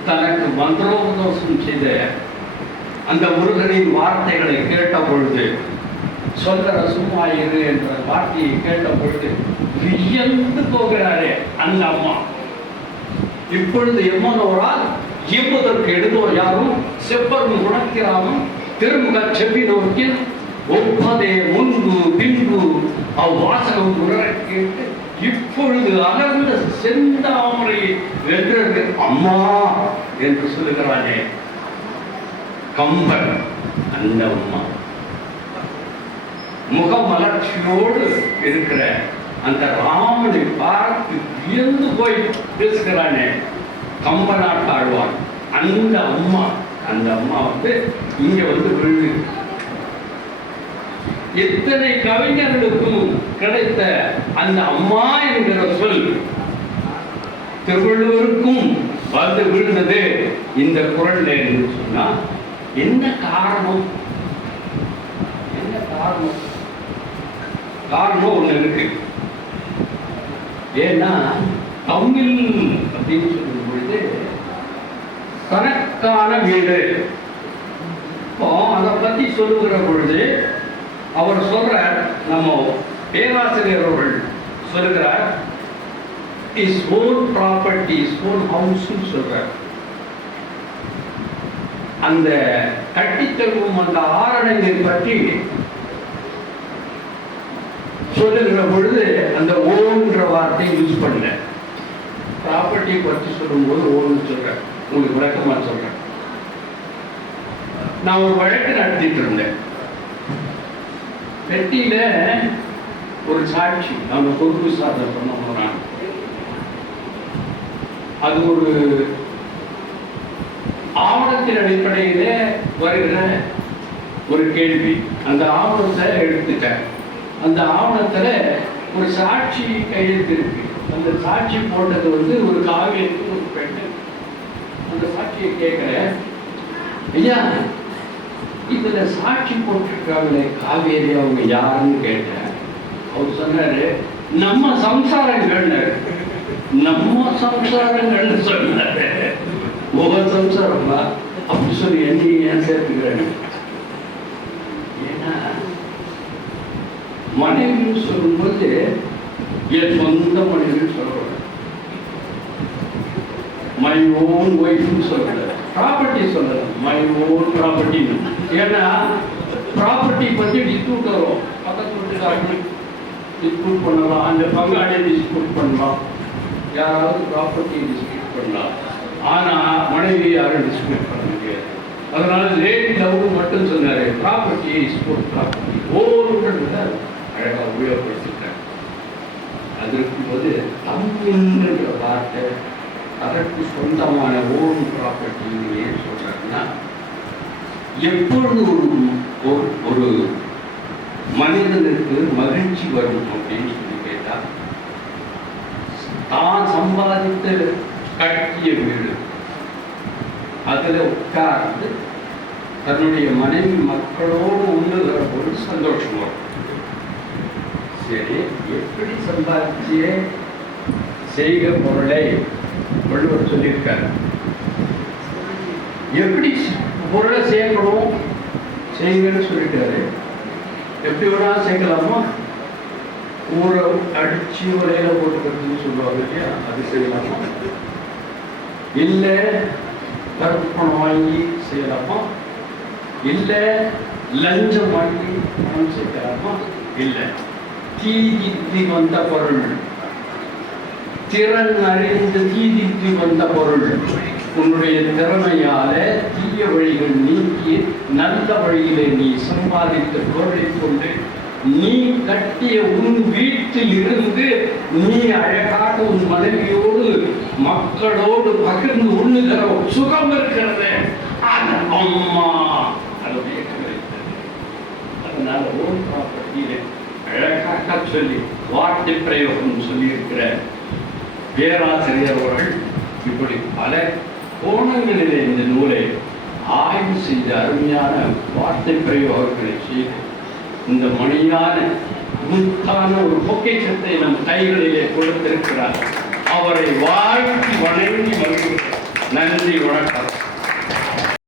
தனக்கு மந்திரோபதோஷம் செய்த அந்த முருகனின் வார்த்தைகளை கேட்ட பொழுது, சொல்லற சும்மா இரு என்ற வார்த்தையை கேட்ட பொழுது வியந்து போகிறாரே அந்த அம்மா. இப்பொழுது எம்மனோரால் இயம்புவதற்கு எழுதோர் யாரும் செப்பரும் உணர்க்கிறாமும் திருமுக செவ்வி நோக்கில் ஒப்பதே முன்பு பின்பு அவ்வாசகம் உணர கேட்டு இப்பொழுது அகர்ந்த செந்தாமரை வென்றது அம்மா என்று சொல்லுகிறானே கம்பன். அந்த அம்மா முகமலர்ச்சியோடு இருக்கிற அந்த ராமனை பார்த்து வியந்து போய் பேசுகிறானே கம்பநாட்டாழ்வான். அந்த அம்மா இங்க விழுது. எத்தனை கவிஞர்களுக்கும் கிடைத்த அந்த அம்மா என்கிற சொல் திருவள்ளுவருக்கும் வந்து விழுந்தது இந்த குரல் என்று சொன்னா என்ன காரணம்? காரணம் ஒண்ணு இருக்கு. ஏன்னா தமிழ் அப்படின்னு சொல்லும் பொழுது தனக்கான வீடு. இப்போ அதை பத்தி சொல்லுகிற பொழுது அவர் சொல்ற, நம்ம பேராசிரியர் அவர்கள் சொல்லுகிறார், is own property, is own house சொல்றார். அந்த கட்டித்தழுவும் அந்த ஆரணை பற்றி சொல்லுகிற பொழுது அந்த ஓன்ற வார்த்தை யூஸ் பண்ணல. ப்ராப்பர்ட்டி பற்றி சொல்லும்போது ஓன்னு சொல்றேன். உங்களுக்கு விளக்கமா சொல்றேன். நான் ஒரு வழக்கு நடத்திட்டு இருந்தேன். பெட்டியில ஒரு சாட்சி, நம்ம பொறுப்பு சார்ந்த சொன்ன போறான். அது ஒரு ஆவணத்தின் அடிப்படையில வருகிற ஒரு கேள்வி. அந்த ஆவணத்தை எடுத்துட்டேன். அந்த ஆவணத்துல ஒரு சாட்சி கையெழுத்து இருக்கு. அந்த சாட்சி போட்டது ஒரு காவியத்துக்கு ஒரு பெண்ணு. அந்த சாட்சியை கேட்கிறேன், ஐயா இதுல சாட்சி போட்டிருக்காங்களே காவேரி, அவங்க யாருன்னு கேட்டேன். அவர் சொன்னாரு, நம்ம சம்சாரங்கள். நம்ம சம்சாரங்கள்னு சொன்னாரு. ஒவ்வொரு சம்சாரமா அப்படி சொல்லி என்னையும் ஏன் சேர்த்துக்கிறேன்? ஏன்னா மனைவின்னு சொல்லும்போது என் சொந்த மனைவின்னு சொல்றேன். மை ஓன் ஒய்ஃப்னு சொல்றேன். ப்ராப்பர்ட்டி சொல்லலாம், மை ஓன் ப்ராப்பர்ட்டி. ஏன்னா ப்ராப்பர்ட்டி பத்தி டிஸ்பியூட் வரும். பக்கத்து வீட்டுக்காரங்க டிஸ்பியூட் பண்ணலாம், அந்த பங்காளியை டிஸ்பியூட் பண்ணலாம், யாராவது ப்ராப்பர்ட்டி டிஸ்பியூட் பண்ணலாம். ஆனா மனைவி யாரும் டிஸ்பியூட் பண்ண முடியாது. அதனால லேடி லவ் மட்டும் சொன்னாரு, ப்ராப்பர்ட்டி டிஸ்பியூட் ப்ராப்பர்ட்டி ஓன்றதுல அழகா உபயோகப்படுத்திட்டாங்க. அது இருக்கும்போது தமிழ்ன்ற வார்த்தை அதற்கு சொந்தமான ஓன் ப்ராப்பர்ட்டின்னு ஏன் சொல்றாங்கன்னா, எப்பொழுது ஒரு மனிதனுக்கு மகிழ்ச்சி வரும் அப்படின்னு சொல்லி கேட்டா, தான் சம்பாதித்து கட்டிய வீடு அதுல உட்கார்ந்து தன்னுடைய மனைவி மக்களோடு உண்ணுகிற பொழுது சந்தோஷம் வரும். சரி, எப்படி சம்பாதிச்சே செய்க பொருளை வள்ளுவர் சொல்லியிருக்காரு. எப்படி பொருளை சேர்க்கணும் செய்கன்னு சொல்லிட்டாரு. எப்படி வேணா சேர்க்கலாமா? ஊரை அடிச்சு உரையில போட்டுக்கிறதுன்னு சொல்லுவாங்க இல்லையா, அது செய்யலாமா? இல்லை கருப்பு பணம் வாங்கி செய்யலாமா? இல்லை லஞ்சம் வாங்கி பணம் சேர்க்கலாமா? இல்லை தீதித்தி வந்த பொருள், திறன் அறிந்து தீதித்தி வந்த பொருள் உன்னுடைய திறமையால தீய வழிகள் நீக்கி நல்ல வழியிலே நீ சம்பாதித்த பொருளை கொண்டு நீ கட்டிய உன் வீட்டில் இருந்து நீ அழகாக உன் மனைவியோடு மக்களோடு பகிர்ந்து உண்ணுகிற சுகம் இருக்கிறது. அது அம்மா அதனுடைய கிடைத்தது. அதனால ஓன் ப்ராப்பர்ட்டியில அழகாக சொல்லி வார்த்தை பிரயோகம் சொல்லியிருக்கிற பேராசிரியர் அவர்கள் இப்படி பல கோணங்களிலே இந்த நூலை ஆய்வு செய்த அருமையான வார்த்தை பிரயோகங்களை செய்து இந்த மணியான முத்தான ஒரு பொக்கிஷத்தை நம் கைகளிலே கொடுத்திருக்கிறார். அவரை வாழ்த்தி வணங்கி வருகிறோம். நன்றி, வணக்கம்.